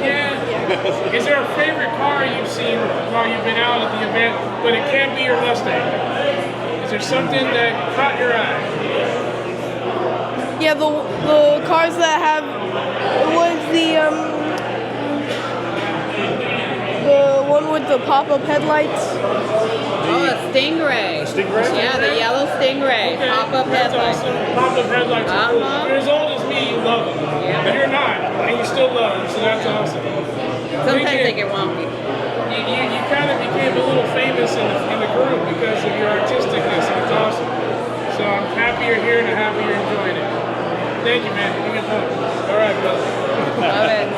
Yeah. Is there a favorite car you've seen while you've been out at the event, but it can't be your Mustang? Is there something that caught your eye? Yeah, the cars that have was the one with the pop-up headlights. Oh, a Stingray. Stingray? Yeah, the yellow Stingray. Okay. Pop-up That's headlights. awesome. Pop-up headlights are cool. If you're as old as me, you love them. Yeah. But you're not, and you still love them, so that's awesome. Sometimes they get wonky. You kind of became a little famous in the group because of your artisticness, and it's awesome. So I'm happy you're here and I'm happy you're enjoying it. Thank you, man. You get home. All right, brother. Love it.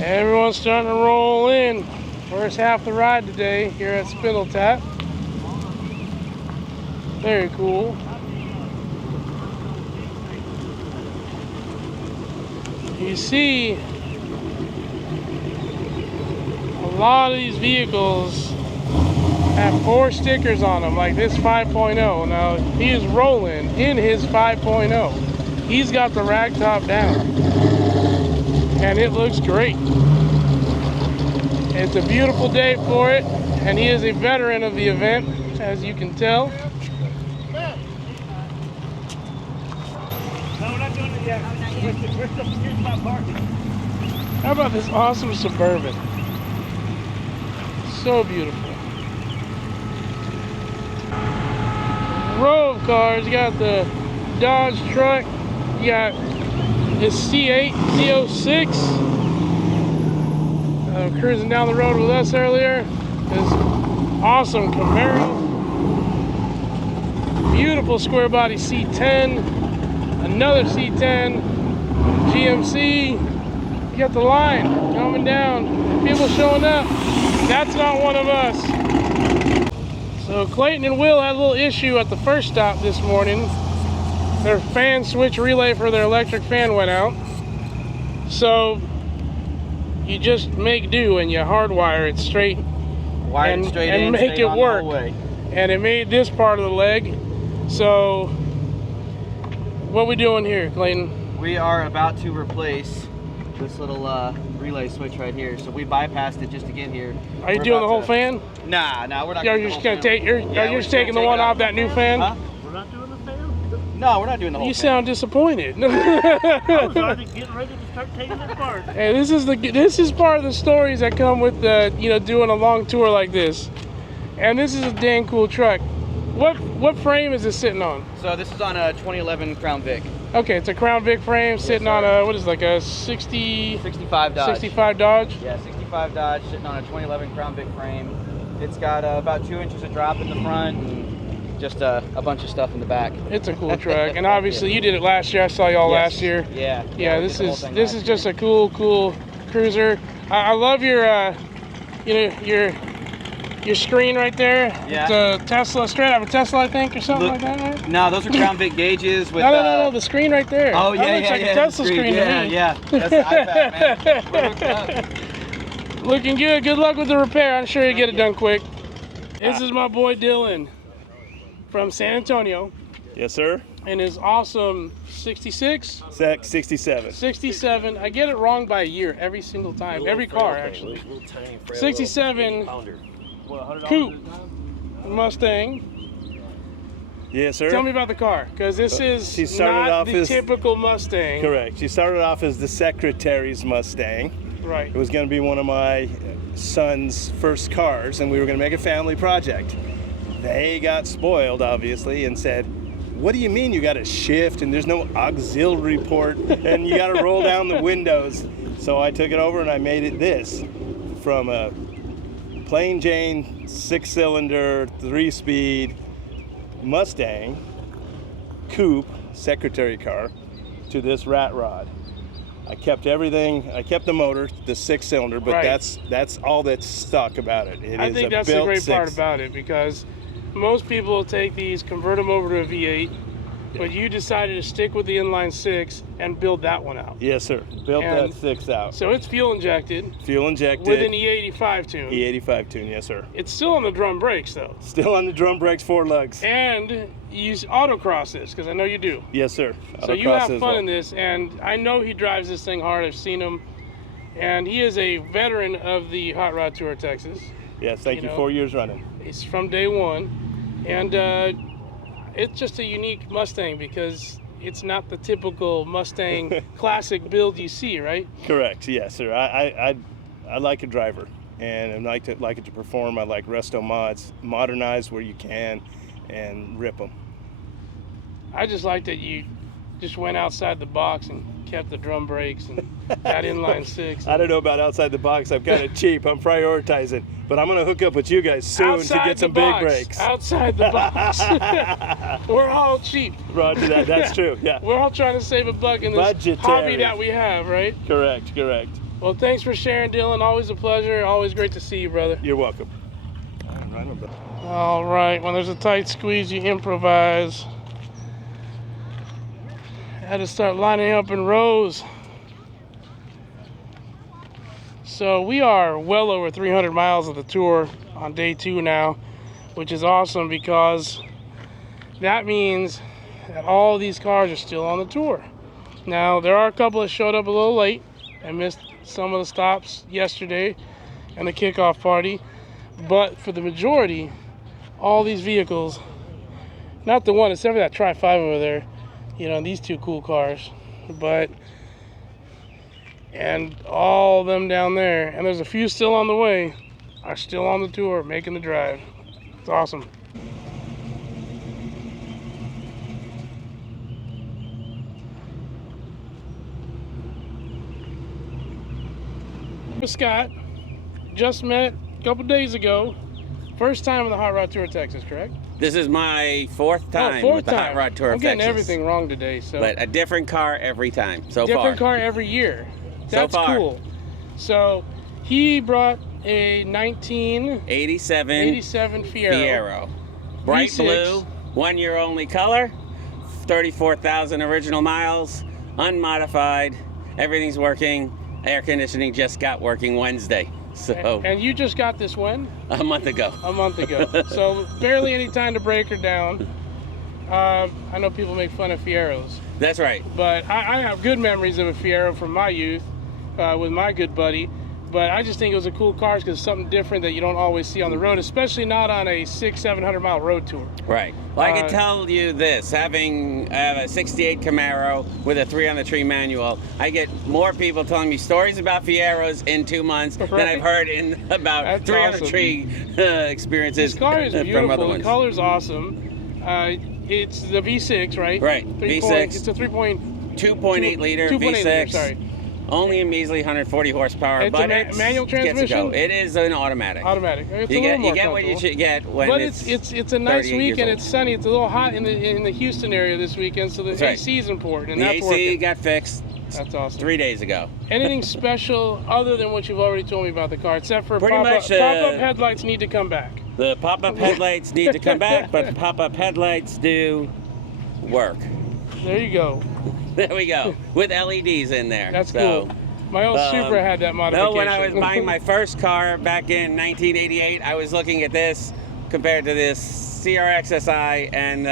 Everyone's starting to roll in. First half of the ride today here at Spindle Tap. Very cool. You see a lot of these vehicles have 4 stickers on them, like this 5.0. Now he is rolling in his 5.0. He's got the rag top down, and it looks great. It's a beautiful day for it, and he is a veteran of the event, as you can tell. No, we're not doing it yet. We're still parking. How about this awesome Suburban? So beautiful. Row of cars. You got the Dodge truck. You got this C8, Z06. Cruising down the road with us earlier. This awesome Camaro. Beautiful square body C10. Another C10. GMC. You got the line coming down. People showing up. That's not one of us. So Clayton and Will had a little issue at the first stop this morning. Their fan switch relay for their electric fan went out. So you just make do and you hardwire it straight and make it work. And it made this part of the leg. So what we doing here, Clayton? We are about to replace this little relay switch right here. So we bypassed it just to get here. Are you doing the whole fan? Nah, we're not. You're just gonna take. You're just taking the one off that new fan. Huh? We're not doing the fan? No, we're not doing the whole You fan. sound disappointed. I was already getting ready to start taking it apart. Hey, this is part of the stories that come with doing a long tour like this. And this is a dang cool truck. What frame is this sitting on? So this is on a 2011 Crown Vic. Okay, it's a Crown Vic frame sitting on a, what is it, like a 65 Dodge? 65 Dodge? Yeah, 65 Dodge sitting on a 2011 Crown Vic frame. It's got about 2 inches of drop in the front and just a bunch of stuff in the back. It's a cool truck, and obviously you did it last year. I saw y'all last year. Yeah. Yeah, this is just a cool cruiser. I love your your screen right there. Yeah. It's a Tesla, straight out of a Tesla, I think, or something like that, right? No, those are Crown Vic gauges with. No, the screen right there. Oh yeah, that looks like a Tesla screen to me. Yeah. That's the iPad, man. We're hooked up. Looking good. Good luck with the repair. I'm sure you get it done quick. This is my boy Dylan from San Antonio. Yes, sir. And his awesome 66? 67. 67. I get it wrong by a year every single time. Every car, actually. 67 coupe Mustang. Yes, sir. Tell me about the car, because this is not the typical Mustang. Correct. She started off as the secretary's Mustang. Right. It was going to be one of my son's first cars, and we were going to make a family project. They got spoiled, obviously, and said, what do you mean you got to shift and there's no auxiliary port and you got to roll down the windows? So I took it over and I made it this, from a plain Jane 6-cylinder 3-speed Mustang coupe secretary car to this rat rod. I kept everything. I kept the motor, the 6-cylinder, but Right. that's all that's stuck about it. I think that's the great part about it, because most people will take these, convert them over to a V8, but you decided to stick with the inline 6 and build that one out. Yes, sir. Built that 6 out. So it's fuel injected. Fuel injected. With an E85 tune. E85 tune, yes, sir. It's still on the drum brakes, though. Still on the drum brakes, 4 lugs. And you use autocross this, because I know you do. Yes, sir. So you have fun in this, and I know he drives this thing hard. I've seen him. And he is a veteran of the Hot Rod Tour of Texas. Yes, thank you. 4 years running. It's from day one. And it's just a unique Mustang, because it's not the typical Mustang classic build you see, right? Correct. Yes, sir. I like a driver, and I like it to perform. I like resto mods, modernize where you can, and rip them. I just like that you just went outside the box and kept the drum brakes and that inline 6. I don't know about outside the box. I'm kind of cheap. I'm prioritizing, but I'm gonna hook up with you guys soon to get some big brakes. Outside the box. We're all cheap. Roger that. That's true. Yeah. We're all trying to save a buck in this Budgetary. hobby that we have, right? Correct. Well, thanks for sharing, Dylan. Always a pleasure. Always great to see you, brother. You're welcome. All right. When there's a tight squeeze, you improvise. Had to start lining up in rows. So we are well over 300 miles of the tour on day 2 now, which is awesome, because that means that all these cars are still on the tour. Now, there are a couple that showed up a little late and missed some of the stops yesterday and the kickoff party, but for the majority, all these vehicles, not the one except for that Tri-5 over there, you know, these 2 cool cars, and all of them down there, and there's a few still on the way. are still on the tour, making the drive. It's awesome. Scott, just met a couple days ago. First time on the Hot Rod Tour of Texas, correct? This is my fourth time fourth with the time. Hot Rod Tour I'm of Texas. getting everything wrong today. So, but a different car every time so far. different car every year. That's so far. Cool. So he brought a 1987 Fiero. Bright V6. blue, 1 year only color, 34,000 original miles, unmodified. Everything's working. Air conditioning just got working Wednesday. So And you just got this when? a month ago. A month ago. So barely any time to break her down. I know people make fun of Fieros. That's right. But I have good memories of a Fiero from my youth with my good buddy. But I just think it was a cool car because it's something different that you don't always see on the road, especially not on a 600-700 mile road tour. Right. Well, I can tell you this, having a 68 Camaro with a 3-on-the-tree manual, I get more people telling me stories about Fieros in 2 months than I've heard in about 3-on-the-tree experiences This car is from other beautiful. The ones. color's awesome. It's the V6, right? Right. V6. It's a 2.8 liter 2.8 V6. liter, sorry. Only a measly 140 horsepower, It's but a it's manual gets to transmission? go. It is an automatic. Automatic. It's You a get little more what you comfortable. should get when But it's it's a nice 38 years weekend. old. It's sunny. It's a little hot in the Houston area this weekend, so the That's right. AC is important, and The that's AC working. got fixed. That's awesome. 3 days ago. Anything special other than what you've already told me about the car, except for Pretty much, pop-up headlights need to come back. The pop-up headlights need to come back, but pop-up headlights do work. There you go. There we go. With LEDs in there. That's so, cool. My old Supra had that modification. No, when I was buying my first car back in 1988, I was looking at this compared to this CRX SI and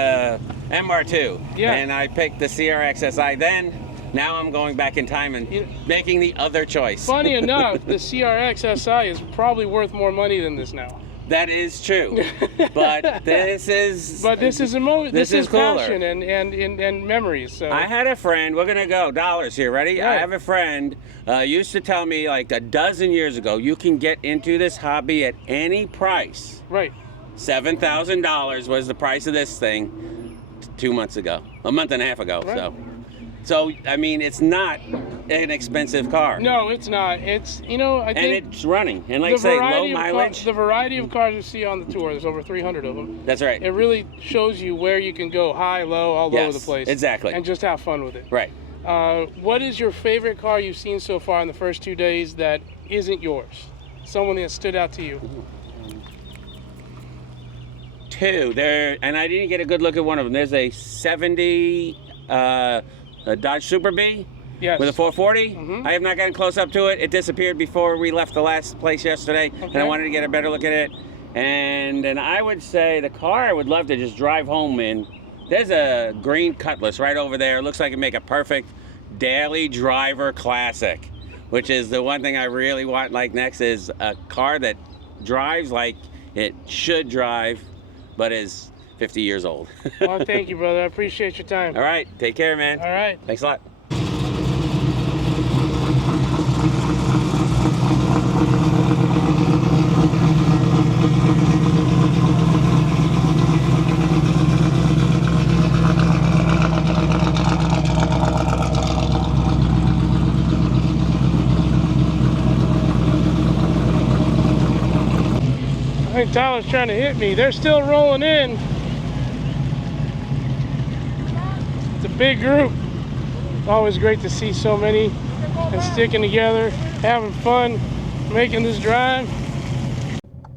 MR2. Yeah. And I picked the CRX SI then. Now I'm going back in time and making the other choice. Funny enough, the CRX SI is probably worth more money than this now. That is true. But this is This is cooler. passion and memories. So I had a friend, we're gonna go dollars here, ready? Right. I have a friend used to tell me like a dozen years ago, you can get into this hobby at any price. Right. $7,000 was the price of this thing 2 months ago, a month and a half ago. Right. So I mean, it's not an expensive car. No, it's not. It's I think and it's running, and like I the say, low variety of mileage. the variety of cars you see on the tour, there's over 300 of them. That's right. It really shows you where you can go high, low, all over the place. Exactly. And just have fun with it. Right. What is your favorite car you've seen so far in the first 2 days that isn't yours? Someone that stood out to you? Two there, and I didn't get a good look at one of them. There's a 70 a Dodge Super Bee. Yes. With a 440. I have not gotten close up to it. It disappeared before we left the last place yesterday, and I wanted to get a better look at it. And I would say the car I would love to just drive home in. There's a green Cutlass right over there. It looks like it'd make a perfect daily driver classic, which is the one thing I really want. Like next is a car that drives like it should drive, but is 50 years old. Well, thank you, brother. I appreciate your time. All right. Take care, man. All right. Thanks a lot. I think Tyler's trying to hit me. They're still rolling in. It's a big group. It's always great to see so many and sticking together, having fun, making this drive.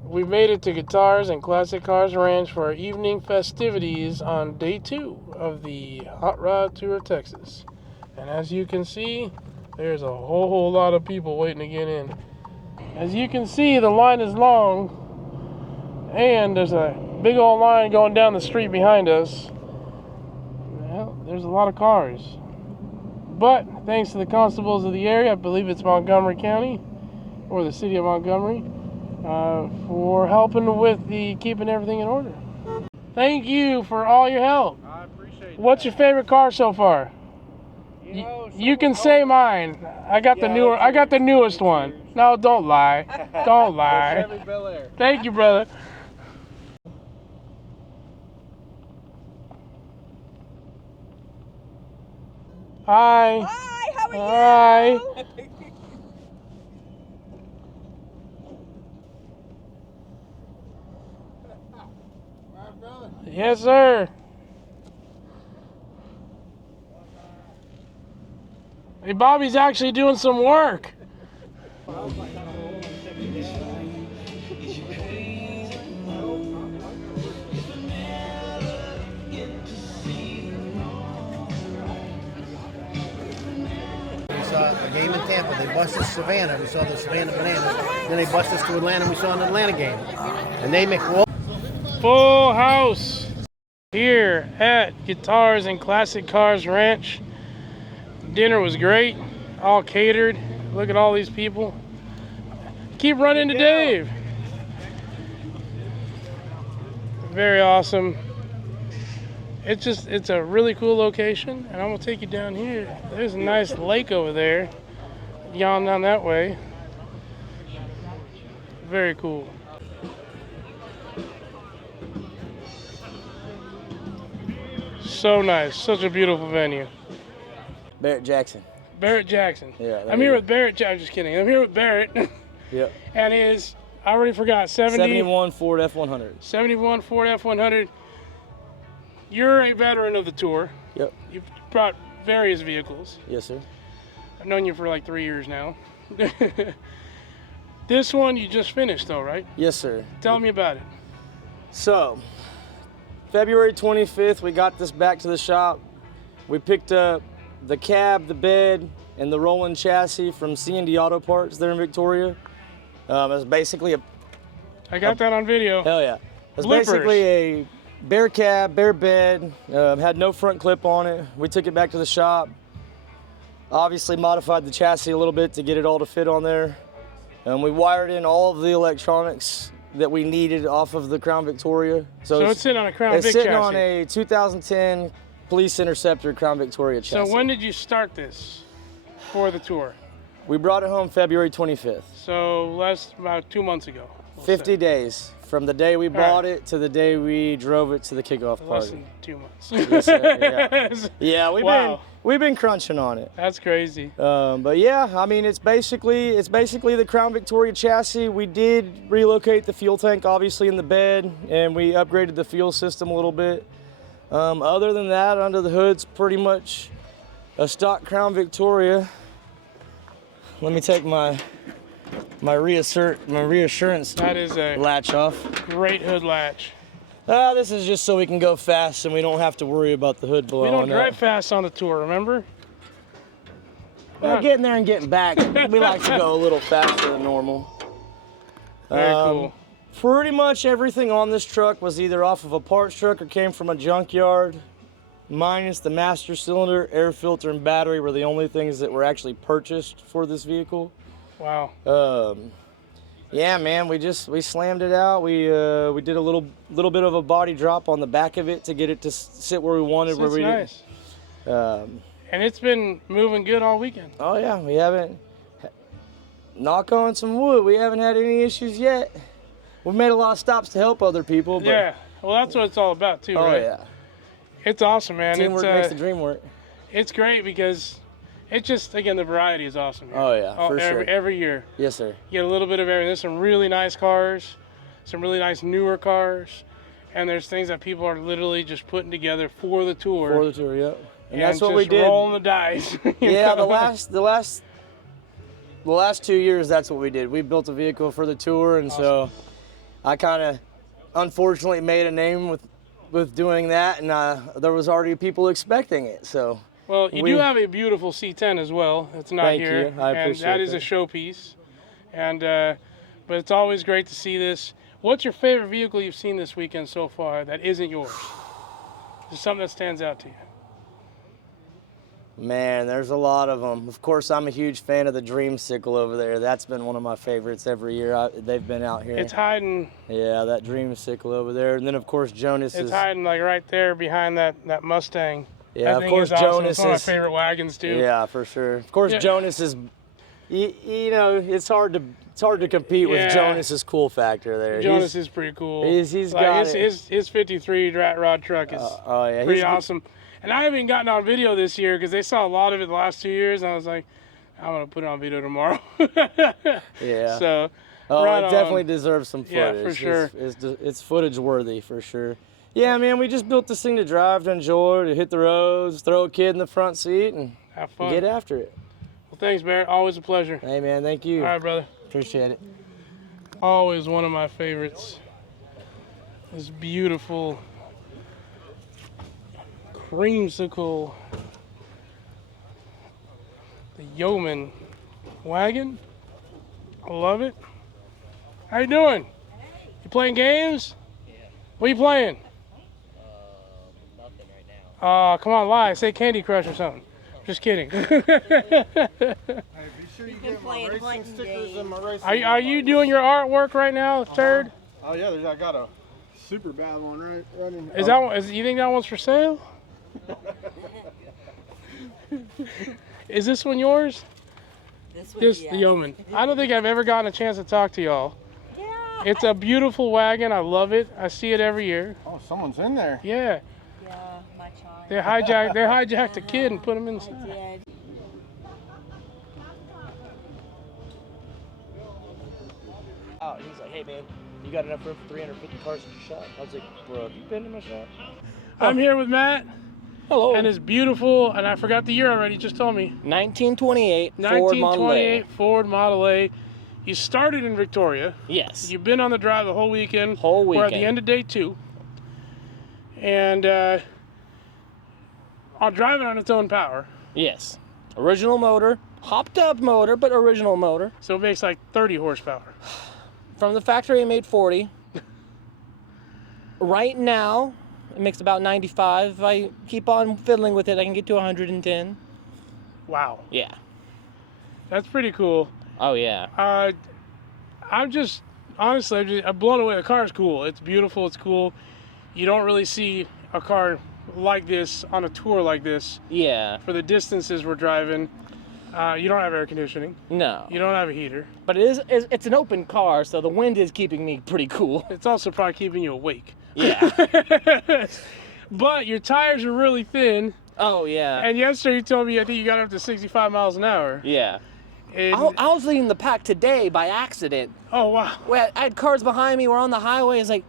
We've made it to Guitars and Classic Cars Ranch for our evening festivities on day 2 of the Hot Rod Tour of Texas. And as you can see, there's a whole lot of people waiting to get in. As you can see, the line is long. And there's a big old line going down the street behind us. Well, there's a lot of cars. But thanks to the constables of the area, I believe it's Montgomery County, or the city of Montgomery, for helping with keeping everything in order. Thank you for all your help. I appreciate it. What's your favorite car so far? You can say mine. I got the newest one. No, don't lie. Don't lie. Chevy Bel Air. Thank you, brother. Hi. Hi, how are Hi. you? Yes, sir. Hey, Bobby's actually doing some work. We saw a game in Tampa. They busted Savannah. We saw the Savannah Bananas. Then they busted us to Atlanta. We saw an Atlanta game. And they make Full house here at Guitars and Classic Cars Ranch. Dinner was great, all catered. Look at all these people. Keep running to Dave. Very awesome. It's a really cool location, and I'm gonna take you down here. There's a nice lake over there. Yawn down that way. Very cool. So nice, such a beautiful venue. Barrett Jackson. Barrett Jackson. Yeah. I'm here with Barrett. I'm just kidding. I'm here with Barrett. Yep. And his, I already forgot, 71 Ford F100. 71 Ford F100. You're a veteran of the tour. Yep. You've brought various vehicles. Yes, sir. I've known you for like 3 years now. This one you just finished though, right? Yes, sir. Tell me about it. So, February 25th, we got this back to the shop. We picked up the cab, the bed, and the rolling chassis from C&D Auto Parts there in Victoria. It was basically I got that on video. Hell yeah. It was Blippers. basically a bare cab, bare bed, had no front clip on it. We took it back to the shop. Obviously modified the chassis a little bit to get it all to fit on there. And we wired in all of the electronics that we needed off of the Crown Victoria. So it's sitting on a Crown Vic It's sitting chassis. on a 2010 Police Interceptor Crown Victoria chassis. So when did you start this for the tour? We brought it home February 25th. So about 2 months ago. 50 days from the day we bought it to the day we drove it to the kickoff party. Less than 2 months. Yes, sir, yeah. Yeah, we've been crunching on it. That's crazy. But yeah, I mean, it's basically the Crown Victoria chassis. We did relocate the fuel tank, obviously, in the bed, and we upgraded the fuel system a little bit. Other than that, under the hood's pretty much a stock Crown Victoria. Let me take my reassurance That is a latch off. Great hood latch. This is just so we can go fast and we don't have to worry about the hood blowing We don't drive up. fast on the tour, remember? Well, getting there and getting back, we like to go a little faster than normal. Very cool. Pretty much everything on this truck was either off of a parts truck or came from a junkyard, minus the master cylinder, air filter, and battery were the only things that were actually purchased for this vehicle. Wow. Yeah, man, we slammed it out. We did a little bit of a body drop on the back of it to get it to sit where we wanted. It's nice. And it's been moving good all weekend. Oh yeah, we haven't. Knock on some wood. We haven't had any issues yet. We've made a lot of stops to help other people. But Yeah. Well, that's what it's all about too, right? Oh yeah. It's awesome, man. Teamwork makes the dream work. It's great because it's just, again, the variety is awesome here. Oh yeah, for sure. Every year. Yes, sir. You get a little bit of everything. There's some really nice cars, some really nice newer cars, and there's things that people are literally just putting together for the tour. For the tour, yep. And And that's what just we did. rolling the dice. you Yeah, know? the last 2 years, that's what we did. We built a vehicle for the tour, and so I kind of, unfortunately, made a name with doing that, and there was already people expecting it. So. Well, you do have a beautiful C10 as well. It's not Thank here, you. I and appreciate that is a showpiece. And but it's always great to see this. What's your favorite vehicle you've seen this weekend so far that isn't yours? Just something that stands out to you. Man, there's a lot of them. Of course, I'm a huge fan of the Dreamsicle over there. That's been one of my favorites every year they've been out here. It's hiding. Yeah, that Dreamsicle over there. And then, of course, Jonas It's is... hiding like right there behind that Mustang. Yeah, That of thing course, is awesome. Jonas It's one of my is... favorite wagons, too. Yeah, for sure. Of course, Yeah. Jonas is You know, it's hard to compete with Yeah. Jonas's cool factor there. Jonas is pretty cool. He's like got his 53 rat rod truck is yeah, pretty he's- awesome. And I haven't gotten on video this year because they saw a lot of it the last 2 years. And I was like, I'm gonna put it on video tomorrow. Yeah. So. Oh, right it on. definitely deserves some footage. Yeah, for sure. It's footage worthy for sure. Yeah, man, we just built this thing to drive, to enjoy, to hit the roads, throw a kid in the front seat, and have fun. get after it. Well, thanks, Barrett. Always a pleasure. Hey, man, thank you. All right, brother. Appreciate it. Always one of my favorites. This beautiful creamsicle, the Yeoman wagon. I love it. How you doing? You playing games? Yeah. What are you playing? Nothing right now. Come on, lie. Say Candy Crush or something. Just kidding. Are you doing your artwork right now, Turd? Oh yeah, I got a super bad one right in here. Is that one? You think that one's for sale? Is this one yours? This the Yeoman. I don't think I've ever gotten a chance to talk to y'all. Yeah. It's a beautiful wagon. I love it. I see it every year. Oh, someone's in there. Yeah. Yeah, my child. They hijacked a kid and put him inside. Oh, he's like, hey man, you got enough room for 350 cars in your shop? I was like, bro, have you been in my shop? I'm here with Matt. Hello. And it's beautiful, and I forgot the year already. You just told me. 1928 Ford Model A. 1928 Ford Model A. You started in Victoria. Yes. You've been on the drive the whole weekend. Whole weekend. We're at the end of day 2. And driving on its own power. Yes. Original motor, hopped up motor, but original motor. So it makes like 30 horsepower. From the factory, it made 40. Right now, it makes about 95. If I keep on fiddling with it, I can get to 110. Wow. Yeah. That's pretty cool. Oh, yeah. I'm just, honestly, I'm blown away. The car is cool. It's beautiful. It's cool. You don't really see a car like this on a tour like this. Yeah. For the distances we're driving. You don't have air conditioning. No. You don't have a heater. But it's an open car, so the wind is keeping me pretty cool. It's also probably keeping you awake. Yeah. But your tires are really thin. Oh, yeah. And yesterday you told me I think you got up to 65 miles an hour. Yeah. And I was leading the pack today by accident. Oh, wow. I had cars behind me. We're on the highway. It's like,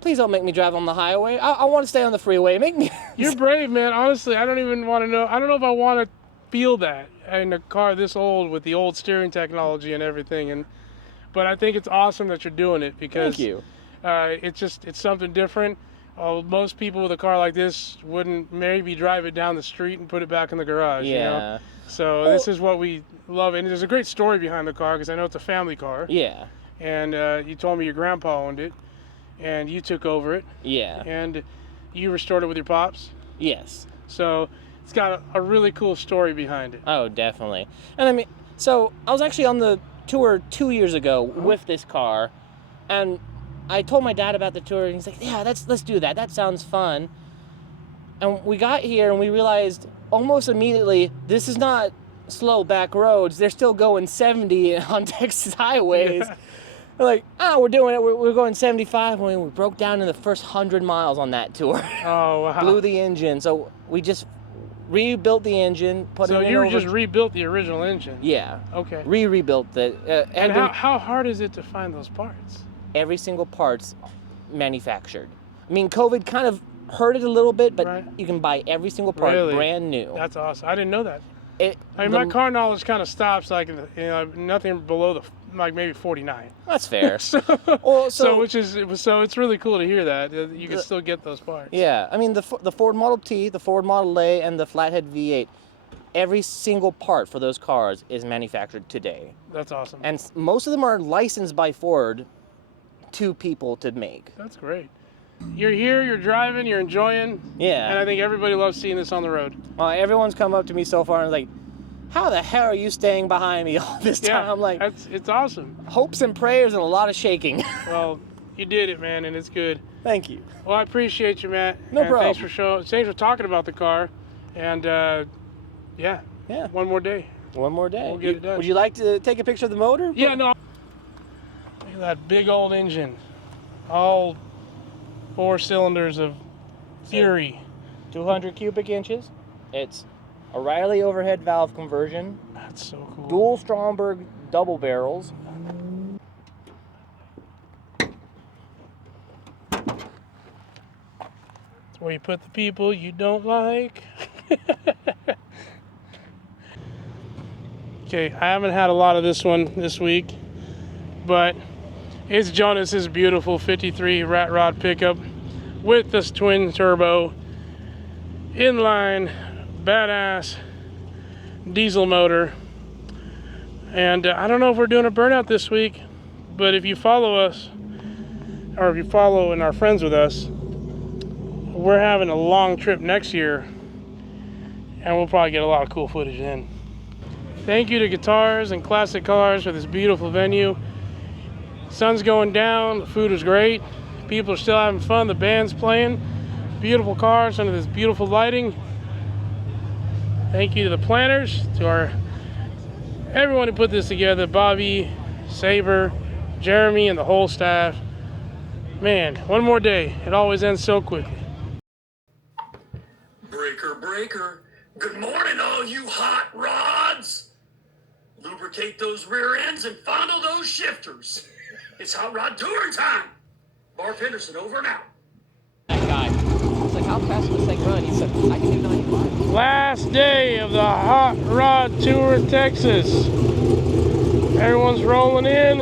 please don't make me drive on the highway. I want to stay on the freeway. Make me. You're brave, man. Honestly, I don't even want to know. I don't know if I want to feel that in a car this old with the old steering technology and everything. But I think it's awesome that you're doing it because Thank you. It's something different. Most people with a car like this wouldn't maybe drive it down the street and put it back in the garage. Yeah. You know? So this is what we love, and there's a great story behind the car because I know it's a family car. Yeah. And you told me your grandpa owned it, and you took over it. Yeah. And you restored it with your pops. Yes. So it's got a really cool story behind it. Oh, definitely. And I mean, so I was actually on the tour 2 years ago with this car, and I told my dad about the tour, and he's like, yeah, let's do that. That sounds fun. And we got here, and we realized almost immediately, this is not slow back roads. They're still going 70 on Texas highways. Yeah. We're like, we're doing it. We're going 75 when we broke down in the first 100 miles on that tour. Oh, wow. Blew the engine. So we just rebuilt the engine, put it in. So you just rebuilt the original engine? Yeah. Okay. Rebuilt it. And how hard is it to find those parts? Every single part's manufactured. I mean, COVID kind of hurt it a little bit, but you can buy every single part brand new. That's awesome. I didn't know that. My car knowledge kind of stops like nothing below maybe 49. That's fair. so it's really cool to hear that you can still get those parts. Yeah, I mean the Ford Model T, the Ford Model A, and the Flathead V8. Every single part for those cars is manufactured today. That's awesome. And most of them are licensed by Ford to people to make. That's great. You're here, you're driving, you're enjoying. Yeah. And I think everybody loves seeing this on the road. Everyone's come up to me so far and like, how the hell are you staying behind me all this time? I'm like, it's awesome. Hopes and prayers and a lot of shaking. Well, you did it, man, and it's good. Thank you. Well, I appreciate you, Matt. No problem. Thanks for talking about the car. And yeah. One more day. One more day. We'll get it done. Would you like to take a picture of the motor? Yeah, no. Look at that big old engine. All 4 cylinders of fury. 200 cubic inches. It's O'Reilly overhead valve conversion. That's so cool. Dual Stromberg double barrels. It's where you put the people you don't like. Okay, I haven't had a lot of this one this week, but it's Jonas's beautiful 53 Rat Rod pickup with this twin turbo, inline, badass diesel motor. And I don't know if we're doing a burnout this week, but if you follow us, or if you follow and are friends with us, we're having a long trip next year, and we'll probably get a lot of cool footage in. Thank you to Guitars and Classic Cars for this beautiful venue. Sun's going down, the food was great, people are still having fun, the band's playing. Beautiful cars under this beautiful lighting. Thank you to the planners, to everyone who put this together, Bobby, Saber, Jeremy, and the whole staff. Man, one more day, it always ends so quickly. Breaker, breaker. Good morning, all you hot rods. Lubricate those rear ends and fondle those shifters. It's hot rod touring time. Barf Henderson, over and out. That guy. I was like, how fast does this thing run? He said, I can do 95. Last day of the Hot Rod Tour of Texas. Everyone's rolling in,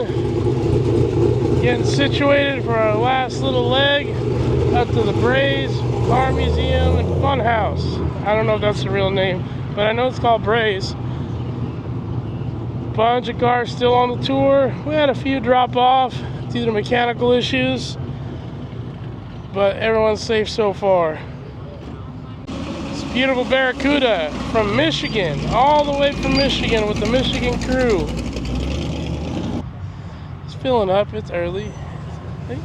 getting situated for our last little leg up to the Braze Car Museum and Funhouse. I don't know if that's the real name, but I know it's called Braze. Bunch of cars still on the tour. We had a few drop off due to mechanical issues, but everyone's safe so far. It's beautiful Barracuda from Michigan, all the way from Michigan with the Michigan crew. It's filling up, it's early. I think.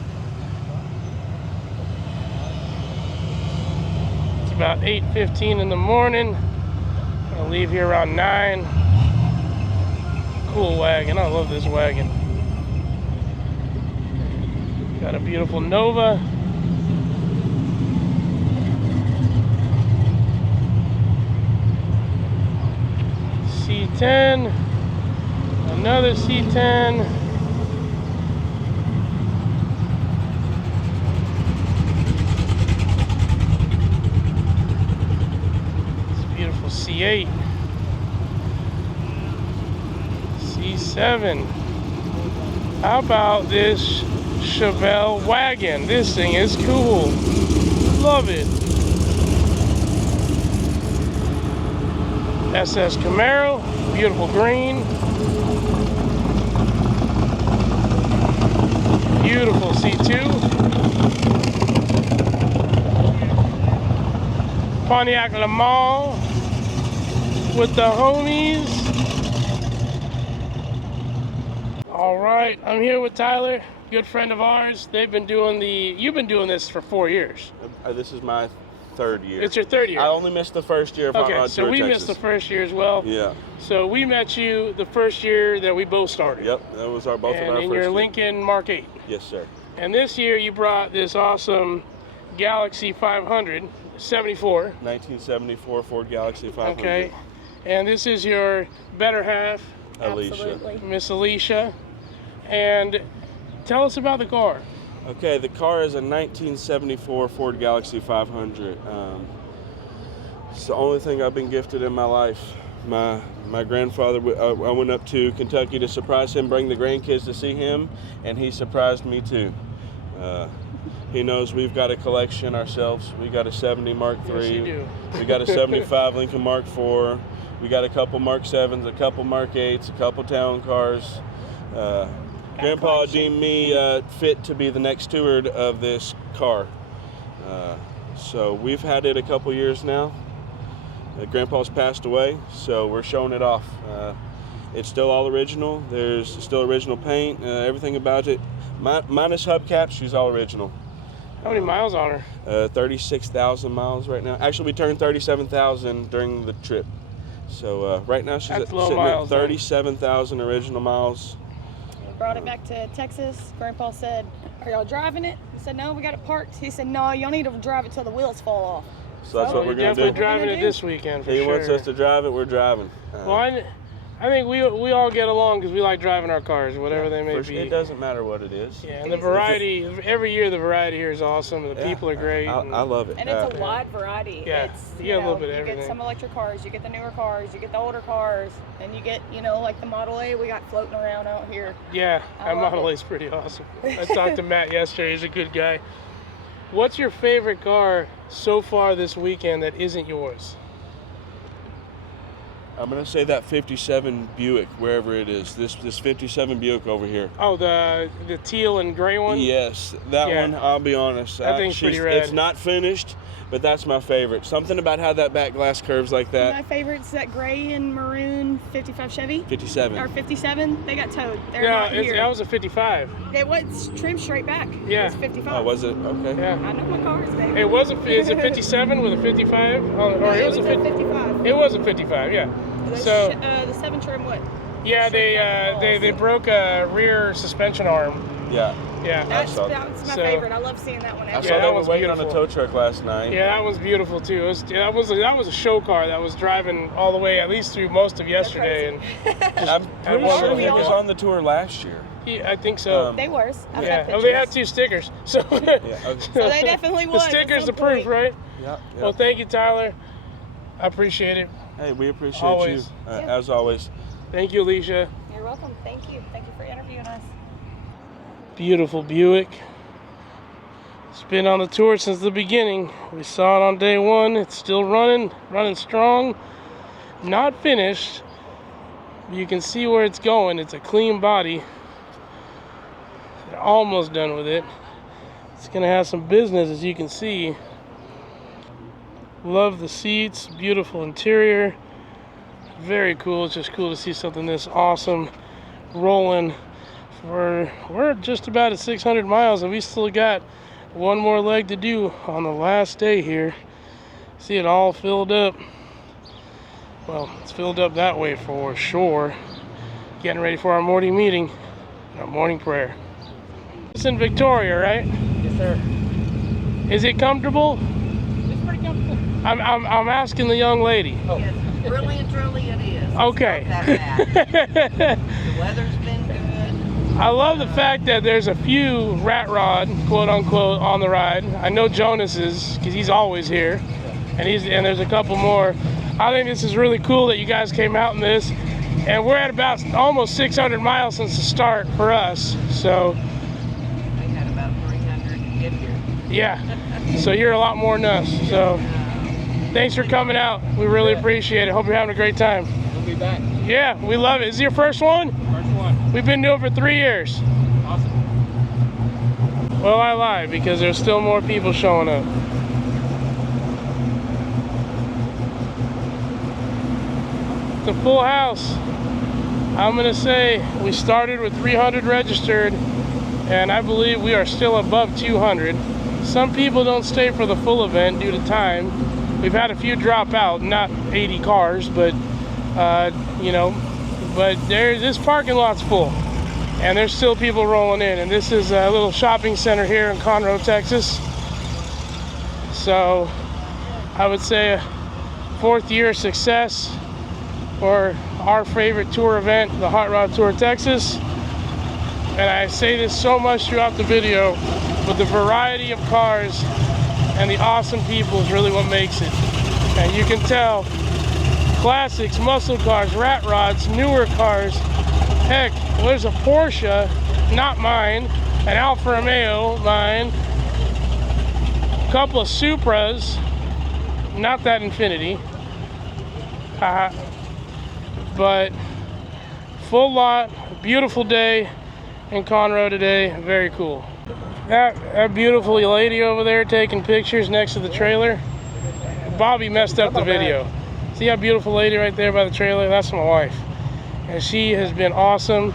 It's about 8:15 in the morning. I'm gonna leave here around 9. Cool wagon, I love this wagon. Got a beautiful Nova. C10, another C10. It's a beautiful C8. C7. How about this Chevelle wagon? This thing is cool. Love it. SS Camaro, beautiful green. Beautiful C2. Pontiac Le Mans with the homies. All right, I'm here with Tyler, good friend of ours. They've been doing you've been doing this for 4 years. This is my 3rd year. It's your 3rd year. I only missed the first year of Hot Rod Tour Okay, so we missed the first year as well. Yeah. So we met you the first year that we both started. Yep, that was both of our first And in your Lincoln Mark 8. Yes, sir. And this year you brought this awesome Galaxy 500, 74. 1974 Ford Galaxy 500. Okay, and this is your better half, Alicia. Miss Alicia. And tell us about the car. Okay, the car is a 1974 Ford Galaxy 500. It's the only thing I've been gifted in my life. My grandfather, I went up to Kentucky to surprise him, bring the grandkids to see him, and he surprised me too. He knows we've got a collection ourselves. We got a 70 Mark III. Yes, you do. We got a 75 Lincoln Mark IV. We got a couple Mark 7s, a couple Mark 8s, a couple town cars. Grandpa deemed me fit to be the next steward of this car. So we've had it a couple years now. Grandpa's passed away, so we're showing it off. It's still all original. There's still original paint, everything about it. Minus hubcaps, she's all original. How many miles on her? 36,000 miles right now. Actually, we turned 37,000 during the trip. So right now she's That's low sitting miles, at man. 37,000 original miles. Brought it back to Texas. Grandpa said, "Are y'all driving it?" He said, "No, we got it parked." He said, "No, y'all need to drive it till the wheels fall off." So that's what we're going to do. Definitely driving it this weekend for He sure. wants us to drive it, we're driving. Well, I think we all get along because we like driving our cars, whatever they may be. It doesn't matter what it is. Yeah, and the variety, every year the variety here is awesome. The people are great. I love it. And it's a wide variety. Yeah, It's, you get a little bit of You everything. get some electric cars, you get the newer cars, you get the older cars, and you get, like the Model A we got floating around out here. Yeah, I that love Model it. A is pretty awesome. I talked to Matt yesterday. He's a good guy. What's your favorite car so far this weekend that isn't yours? I'm going to say that 57 Buick, wherever it is. This 57 Buick over here. Oh, the teal and gray one? Yes, that Yeah. one, I'll be honest. That thing's pretty rad. It's not finished, but that's my favorite. Something about how that back glass curves like that. My favorite's that gray and maroon 55 Chevy. 57. Or 57. They got towed. They're Yeah, not here. that was a 55. It was trimmed straight back. Yeah. It was 55. Oh, was it? Okay. Yeah. I know my cars, baby. It was is it 57 with a 55? Or it was a 55. It was a 55, yeah. The So the 7 trim what? yeah, they broke a rear suspension arm. Yeah. Yeah. That's my So- favorite. I love seeing that one. I out. saw that they were was waiting on a beautiful. tow truck last night. Yeah, that was beautiful too. That was a show car that was driving all the way at least through most of yesterday, and I'm pretty one sure little he was thing. on the tour last year. Yeah, I think so. Um, They was. I've Yeah. got Oh, they had pictures. 2 stickers. So, okay. So they definitely the was at stickers, the some proof, point. right? Yeah. Well, thank you, Tyler. I appreciate it. Hey, we appreciate Always. you, as always. Thank you, Alicia. You're welcome. Thank you. Thank you for interviewing us. Beautiful Buick. It's been on the tour since the beginning. We saw it on day 1. It's still running strong. Not finished. You can see where it's going. It's a clean body. They're almost done with it. It's gonna have some business, as you can see. Love the seats, beautiful interior. Very cool. It's just cool to see something this awesome rolling. We're just about at 600 miles, and we still got one more leg to do on the last day here. See it all filled up. Well, it's filled up that way for sure. Getting ready for our morning meeting, our morning prayer. It's in Victoria, right? Yes, sir. Is it comfortable? It's pretty comfortable. I'm asking the young lady. Oh. Yes, really and truly it is. It's Okay. not that bad. The weather's been good. I love the fact that there's a few rat rod, quote unquote, on the ride. I know Jonas is, because he's always here, and there's a couple more. I think this is really cool that you guys came out in this, and we're at about almost 600 miles since the start for us. So We had about 300 to get here. yeah, so you're a lot more than us. So thanks for coming out. We really appreciate it. Hope you're having a great time. We'll be back. Yeah, we love it. Is it your first one? First one. We've been doing it for 3 years. Awesome. Well, I lied because there's still more people showing up. It's a full house. I'm gonna say we started with 300 registered, and I believe we are still above 200. Some people don't stay for the full event due to time. We've had a few drop out, not 80 cars, but but this parking lot's full, and there's still people rolling in. And this is a little shopping center here in Conroe, Texas. So I would say a 4th year success for our favorite tour event, the Hot Rod Tour Texas. And I say this so much throughout the video, but the variety of cars and the awesome people is really what makes it. And you can tell, classics, muscle cars, rat rods, newer cars. Heck, there's a Porsche, not mine, an Alfa Romeo, mine, a couple of Supras, not that Infiniti, but full lot, beautiful day in Conroe today, very cool. That beautiful lady over there taking pictures next to the trailer, Bobby messed up the video. See that beautiful lady right there by the trailer? That's my wife. And she has been awesome.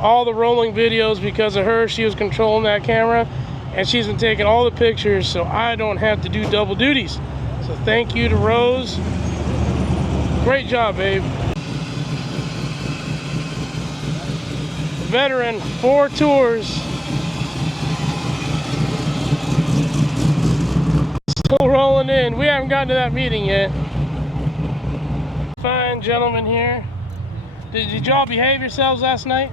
All the rolling videos, because of her, she was controlling that camera, and she's been taking all the pictures, so I don't have to do double duties. So thank you to Rose Great job, babe. Veteran, 4 tours. Still rolling in. We haven't gotten to that meeting yet. Fine gentlemen here. Did y'all behave yourselves last night?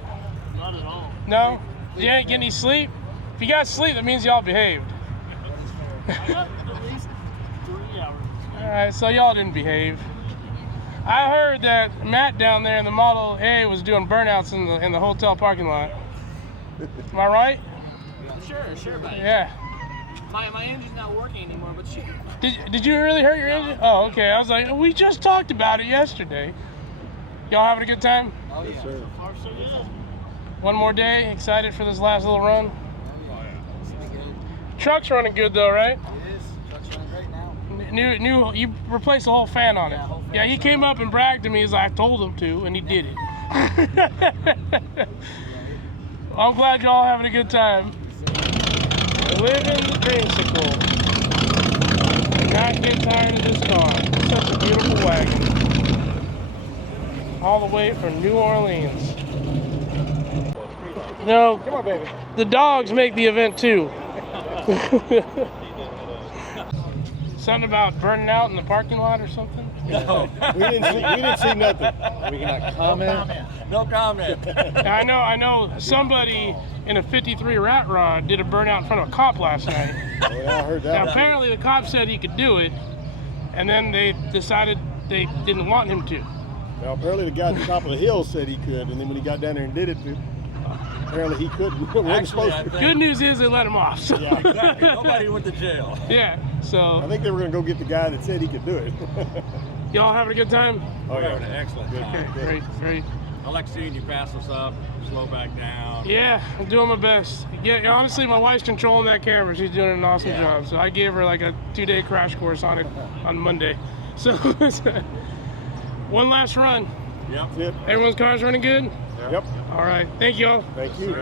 Not at all. No? You didn't get any sleep? If you got sleep, that means y'all behaved. I got at least 3 hours. Alright, so y'all didn't behave. I heard that Matt down there in the Model A was doing burnouts in the hotel parking lot. Am I right? Sure, buddy. Yeah. My engine's not working anymore, but shoot. Did you really hurt your engine? Oh, okay. I was like, we just talked about it yesterday. Y'all having a good time? Oh, yeah. So far, so good. One more day. Excited for this last little run? Truck's running good though, right? It is. Truck's running great now. New. You replaced the whole fan on it. Yeah, he came up and bragged to me as I told him to, and he did it. Well, I'm glad y'all having a good time. Living the dreamsicle. Not get tired of this car. Such a beautiful wagon. All the way from New Orleans. No, come on, baby. The dogs make the event too. Something about burning out in the parking lot or something? No, we didn't see nothing. We cannot comment. No comment. I know somebody in a 53 rat rod did a burnout in front of a cop last night. Yeah, I heard that. Now apparently the cop said he could do it, and then they decided they didn't want him to. Now apparently the guy at the top of the hill said he could, and then when he got down there and did it, apparently he couldn't. Wasn't supposed to. Good news is they let him off. So. Yeah, Exactly. Nobody went to jail. Yeah, so. I think they were going to go get the guy that said he could do it. Y'all having a good time? Oh, yeah. Having an excellent time. Okay, great. I like seeing you pass us up, slow back down. Yeah, I'm doing my best. Yeah, honestly, my wife's controlling that camera. She's doing an awesome job. So I gave her like a 2-day crash course on it on Monday. So one last run. Yep. Everyone's car's running good? Yep. All right. Thank you all. Thank you.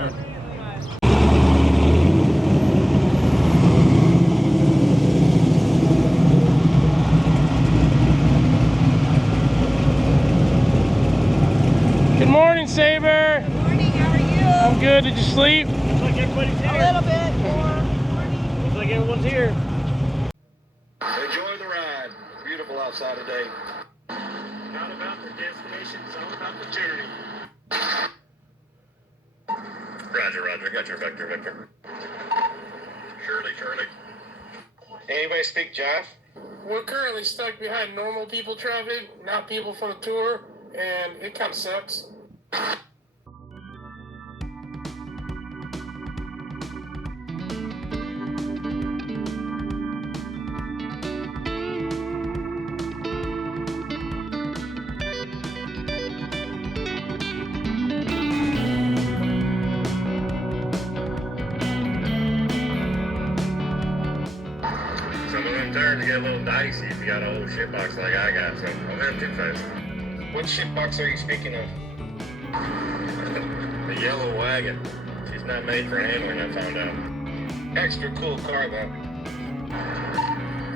Good morning, Saber. Good morning, how are you? I'm good. Did you sleep? Looks like everybody's here. A little bit more. Looks like everyone's here. Enjoy the ride. Beautiful outside today. Not about the destination, it's all about the journey. Roger. Got your vector. Shirley. Anybody speak jive? We're currently stuck behind normal people traffic, not people from the tour, and it kind of sucks. Some of them turns get a little dicey if you got a whole shitbox like I got, so I'm in too fast. What shitbox are you speaking of? The yellow wagon. She's not made for handling, I found out. Extra cool car though.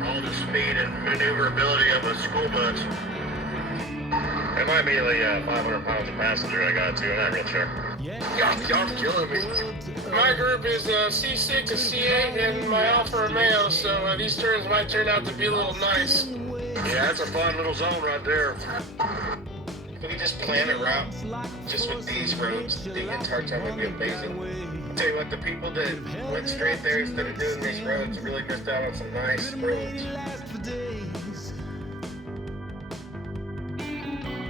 All the speed and maneuverability of a school bus. It might be the 500 pounds of passenger I got too, I'm not real sure. Y'all killing me. My group is C6 and C8 and my Alfa Romeo, so these turns might turn out to be a little nice. Yeah, that's a fun little zone right there. Can we just plan a route just with these roads the entire time? Would be amazing. I'll tell you what, the people that went straight there instead of doing these roads really missed out on some nice roads.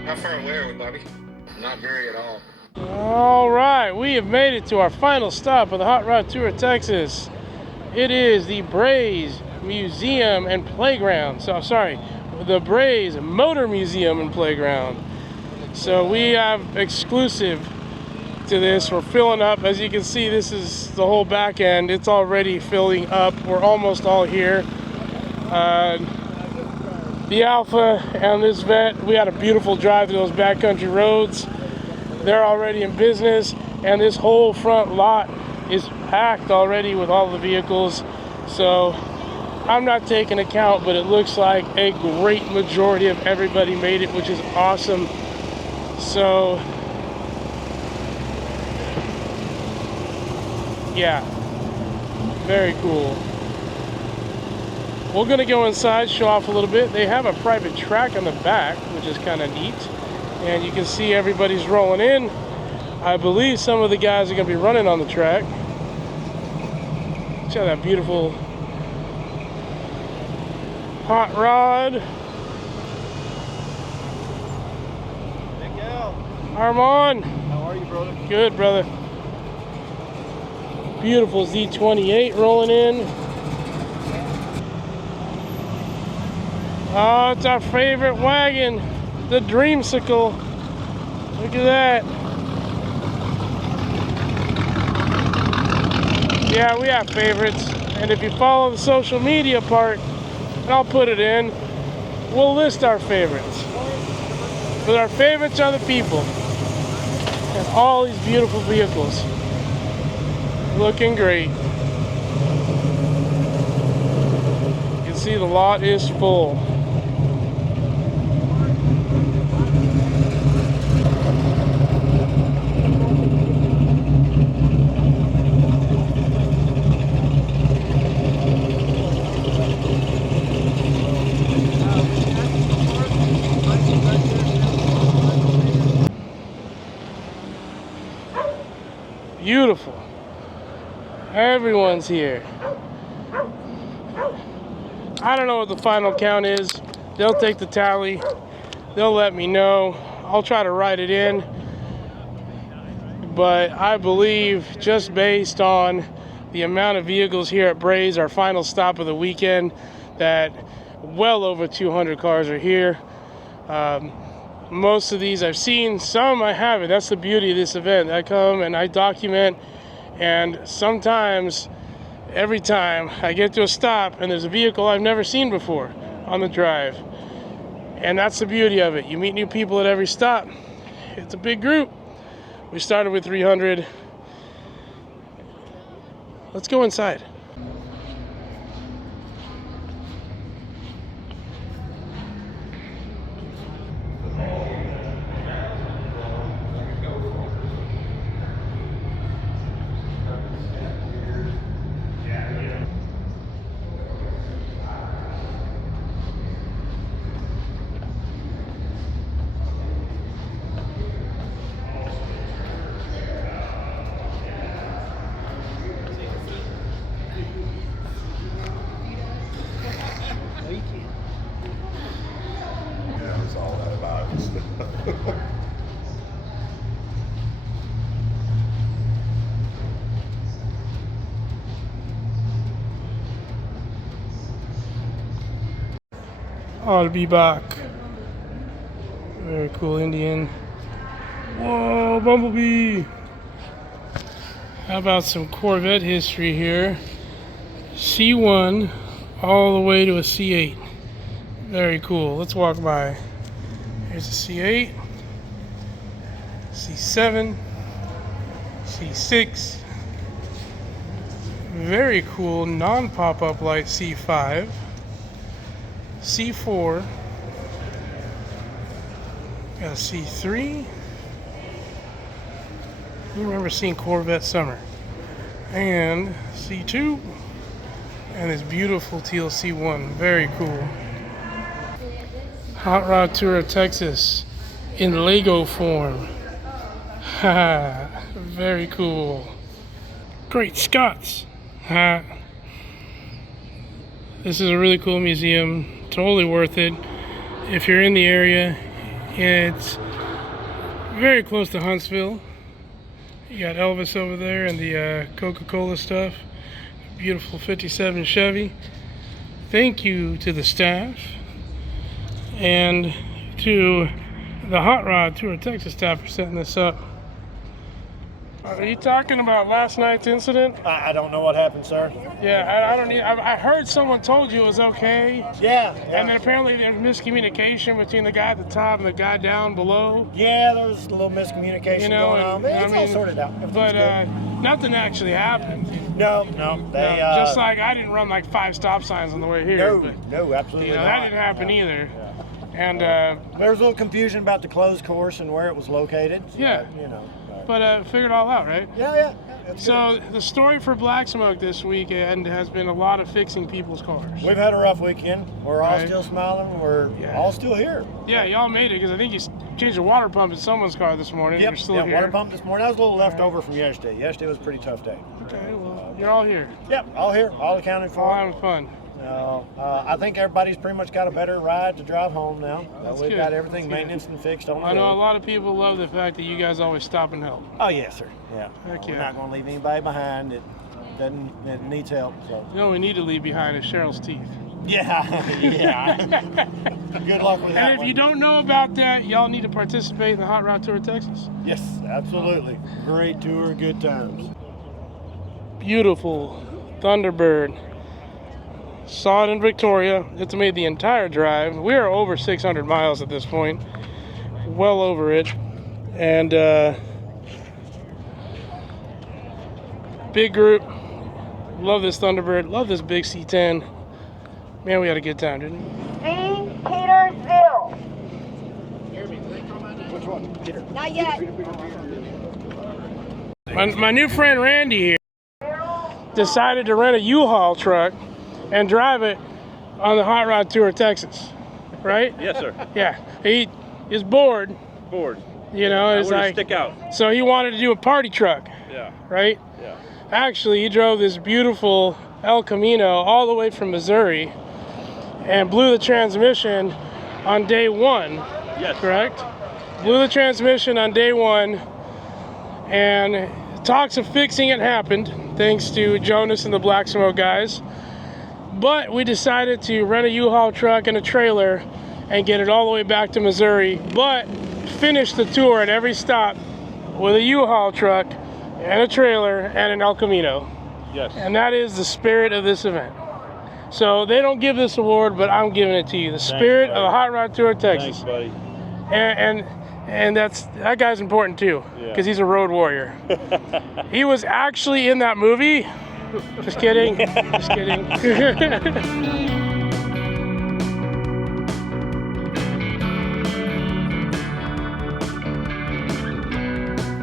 How far away are we, Bobby? Not very at all. All right, we have made it to our final stop of the Hot Rod Tour of Texas. It is the Braze Museum and Playground. So, sorry, the Braze Motor Museum and Playground. So we have exclusive to this. We're filling up. As you can see, this is the whole back end. It's already filling up. We're almost all here. The Alpha and this Vet, we had a beautiful drive through those backcountry roads. They're already in business, and this whole front lot is packed already with all the vehicles. So I'm not taking account, but it looks like a great majority of everybody made it, which is awesome. So, yeah, very cool. We're gonna go inside, show off a little bit. They have a private track on the back, which is kind of neat. And you can see everybody's rolling in. I believe some of the guys are gonna be running on the track. Check out that beautiful hot rod. Miguel. Armand. How are you, brother? Good, brother. Beautiful Z28 rolling in. Oh, it's our favorite wagon, the Dreamsicle. Look at that. Yeah, we have favorites. And if you follow the social media part, and I'll put it in, we'll list our favorites. But our favorites are the people. And all these beautiful vehicles. Looking great. You can see the lot is full. Beautiful. Everyone's here. I don't know what the final count is. They'll take the tally. They'll let me know. I'll try to write it in. But I believe, just based on the amount of vehicles here at Braze, our final stop of the weekend, that well over 200 cars are here. Most of these I've seen, some I haven't. That's the beauty of this event. I come and I document, and sometimes, every time I get to a stop and there's a vehicle I've never seen before on the drive. And that's the beauty of it. You meet new people at every stop. It's a big group. We started with 300. Let's go inside. Yeah, that's all that about. Ought to be back. Very cool Indian. Whoa, Bumblebee! How about some Corvette history here? C1 all the way to a C8. Very cool. Let's walk by. Here's a C8, C7, C6. Very cool non-pop-up light C5. C4, got a C3. I remember seeing Corvette Summer. And C2, and this beautiful teal C1, very cool. Hot Rod Tour of Texas in Lego form. Haha, very cool. Great Scots. Ha. This is a really cool museum. Totally worth it if you're in the area. It's very close to Huntsville. You got Elvis over there and the Coca-Cola stuff. Beautiful 57 Chevy. Thank you to the staff and to the Hot Rod Tour of Texas staff for setting this up. Are you talking about last night's incident? I don't know what happened, sir. Yeah, I don't need. I heard someone told you it was okay. Yeah. And then apparently there's miscommunication between the guy at the top and the guy down below. Yeah, there was a little miscommunication going on. But it's all sorted out. But nothing actually happened. No. They just like I didn't run like 5 stop signs on the way here. No, absolutely You know, not. that didn't happen either. And there was a little confusion about the closed course and where it was located. So, yeah. You know. But figured it all out, right? Yeah. So the story for Black Smoke this weekend has been a lot of fixing people's cars. We've had a rough weekend. We're all still smiling. We're all still here. Yeah, y'all made it because I think you changed the water pump in someone's car this morning. Yep, You're still here. water pump this morning. That was a little left over from yesterday. Yesterday was a pretty tough day. Okay, well, you're all here. Yep, all here, all accounted for. All having fun. I think everybody's pretty much got a better ride to drive home now. That's We've good. got everything That's good. maintenance and fixed on the I know a road. lot of people love the fact that you guys always stop and help. Oh, yes, sir. Yeah. Heck We're yeah. not going to leave anybody behind that needs help. So. You know what we need to leave behind is Cheryl's teeth. Yeah. Good luck with that And if one. you don't know about that, y'all need to participate in the Hot Rod Tour of Texas. Yes, absolutely. Great tour, good times. Beautiful Thunderbird. Saw it in Victoria. It's made the entire drive. We are over 600 miles at this point. Well over it. And big group. Love this Thunderbird. Love this big C10. Man, we had a good time, didn't we? St. Petersville. Which one? Peter? Not yet. My new friend Randy here decided to rent a U-Haul truck and drive it on the Hot Rod Tour of Texas, right? Yes, sir. Yeah, he is bored. You know, it's like stick out. So he wanted to do a party truck. Yeah. Right? Yeah. Actually, he drove this beautiful El Camino all the way from Missouri and blew the transmission on day 1. Yes. Correct? Blew the transmission on day 1, and talks of fixing it happened thanks to Jonas and the Black Smoke guys. But we decided to rent a U-Haul truck and a trailer and get it all the way back to Missouri, but finish the tour at every stop with a U-Haul truck and a trailer and an El Camino. Yes. And that is the spirit of this event. So they don't give this award, but I'm giving it to you. The spirit of the Hot Rod Tour of Texas. Thanks, buddy. And that guy's important too, because he's a road warrior. He was actually in that movie. Just kidding. Just kidding.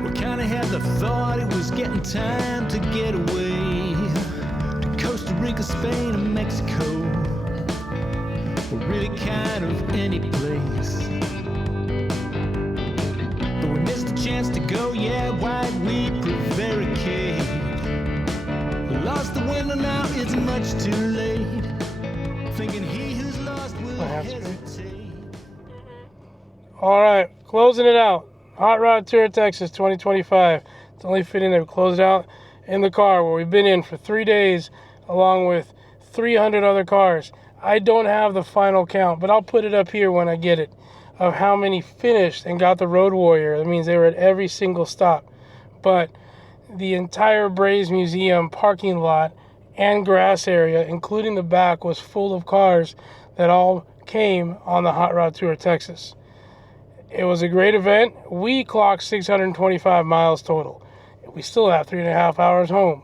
We kinda had the thought it was getting time to get away to Costa Rica, Spain, and Mexico, or really kind of any place. But we missed a chance to go, yeah, why'd we prevaricate? Lost the window, now it's much too late. Thinking he who's lost will hesitate. All right, closing it out. Hot Rod Tour of Texas 2025. It's only fitting that we close it out in the car where we've been in for 3 days along with 300 other cars. I don't have the final count, but I'll put it up here when I get it, of how many finished and got the Road Warrior. That means they were at every single stop. But the entire Braves Museum parking lot and grass area, including the back, was full of cars that all came on the Hot Rod Tour of Texas. It was a great event. We clocked 625 miles total. We still have 3.5 hours home.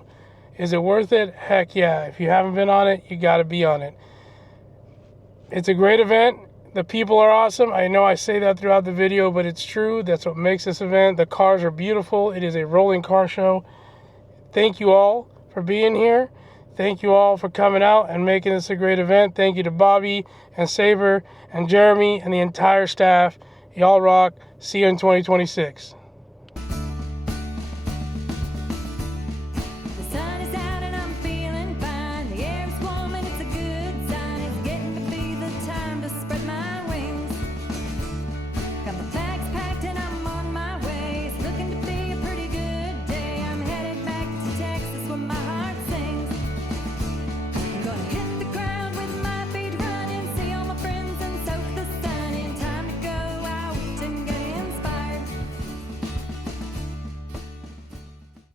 Is it worth it? Heck yeah. If you haven't been on it, you got to be on it. It's a great event. The people are awesome. I know I say that throughout the video, but it's true. That's what makes this event. The cars are beautiful. It is a rolling car show. Thank you all for being here. Thank you all for coming out and making this a great event. Thank you to Bobby and Saber and Jeremy and the entire staff. Y'all rock. See you in 2026.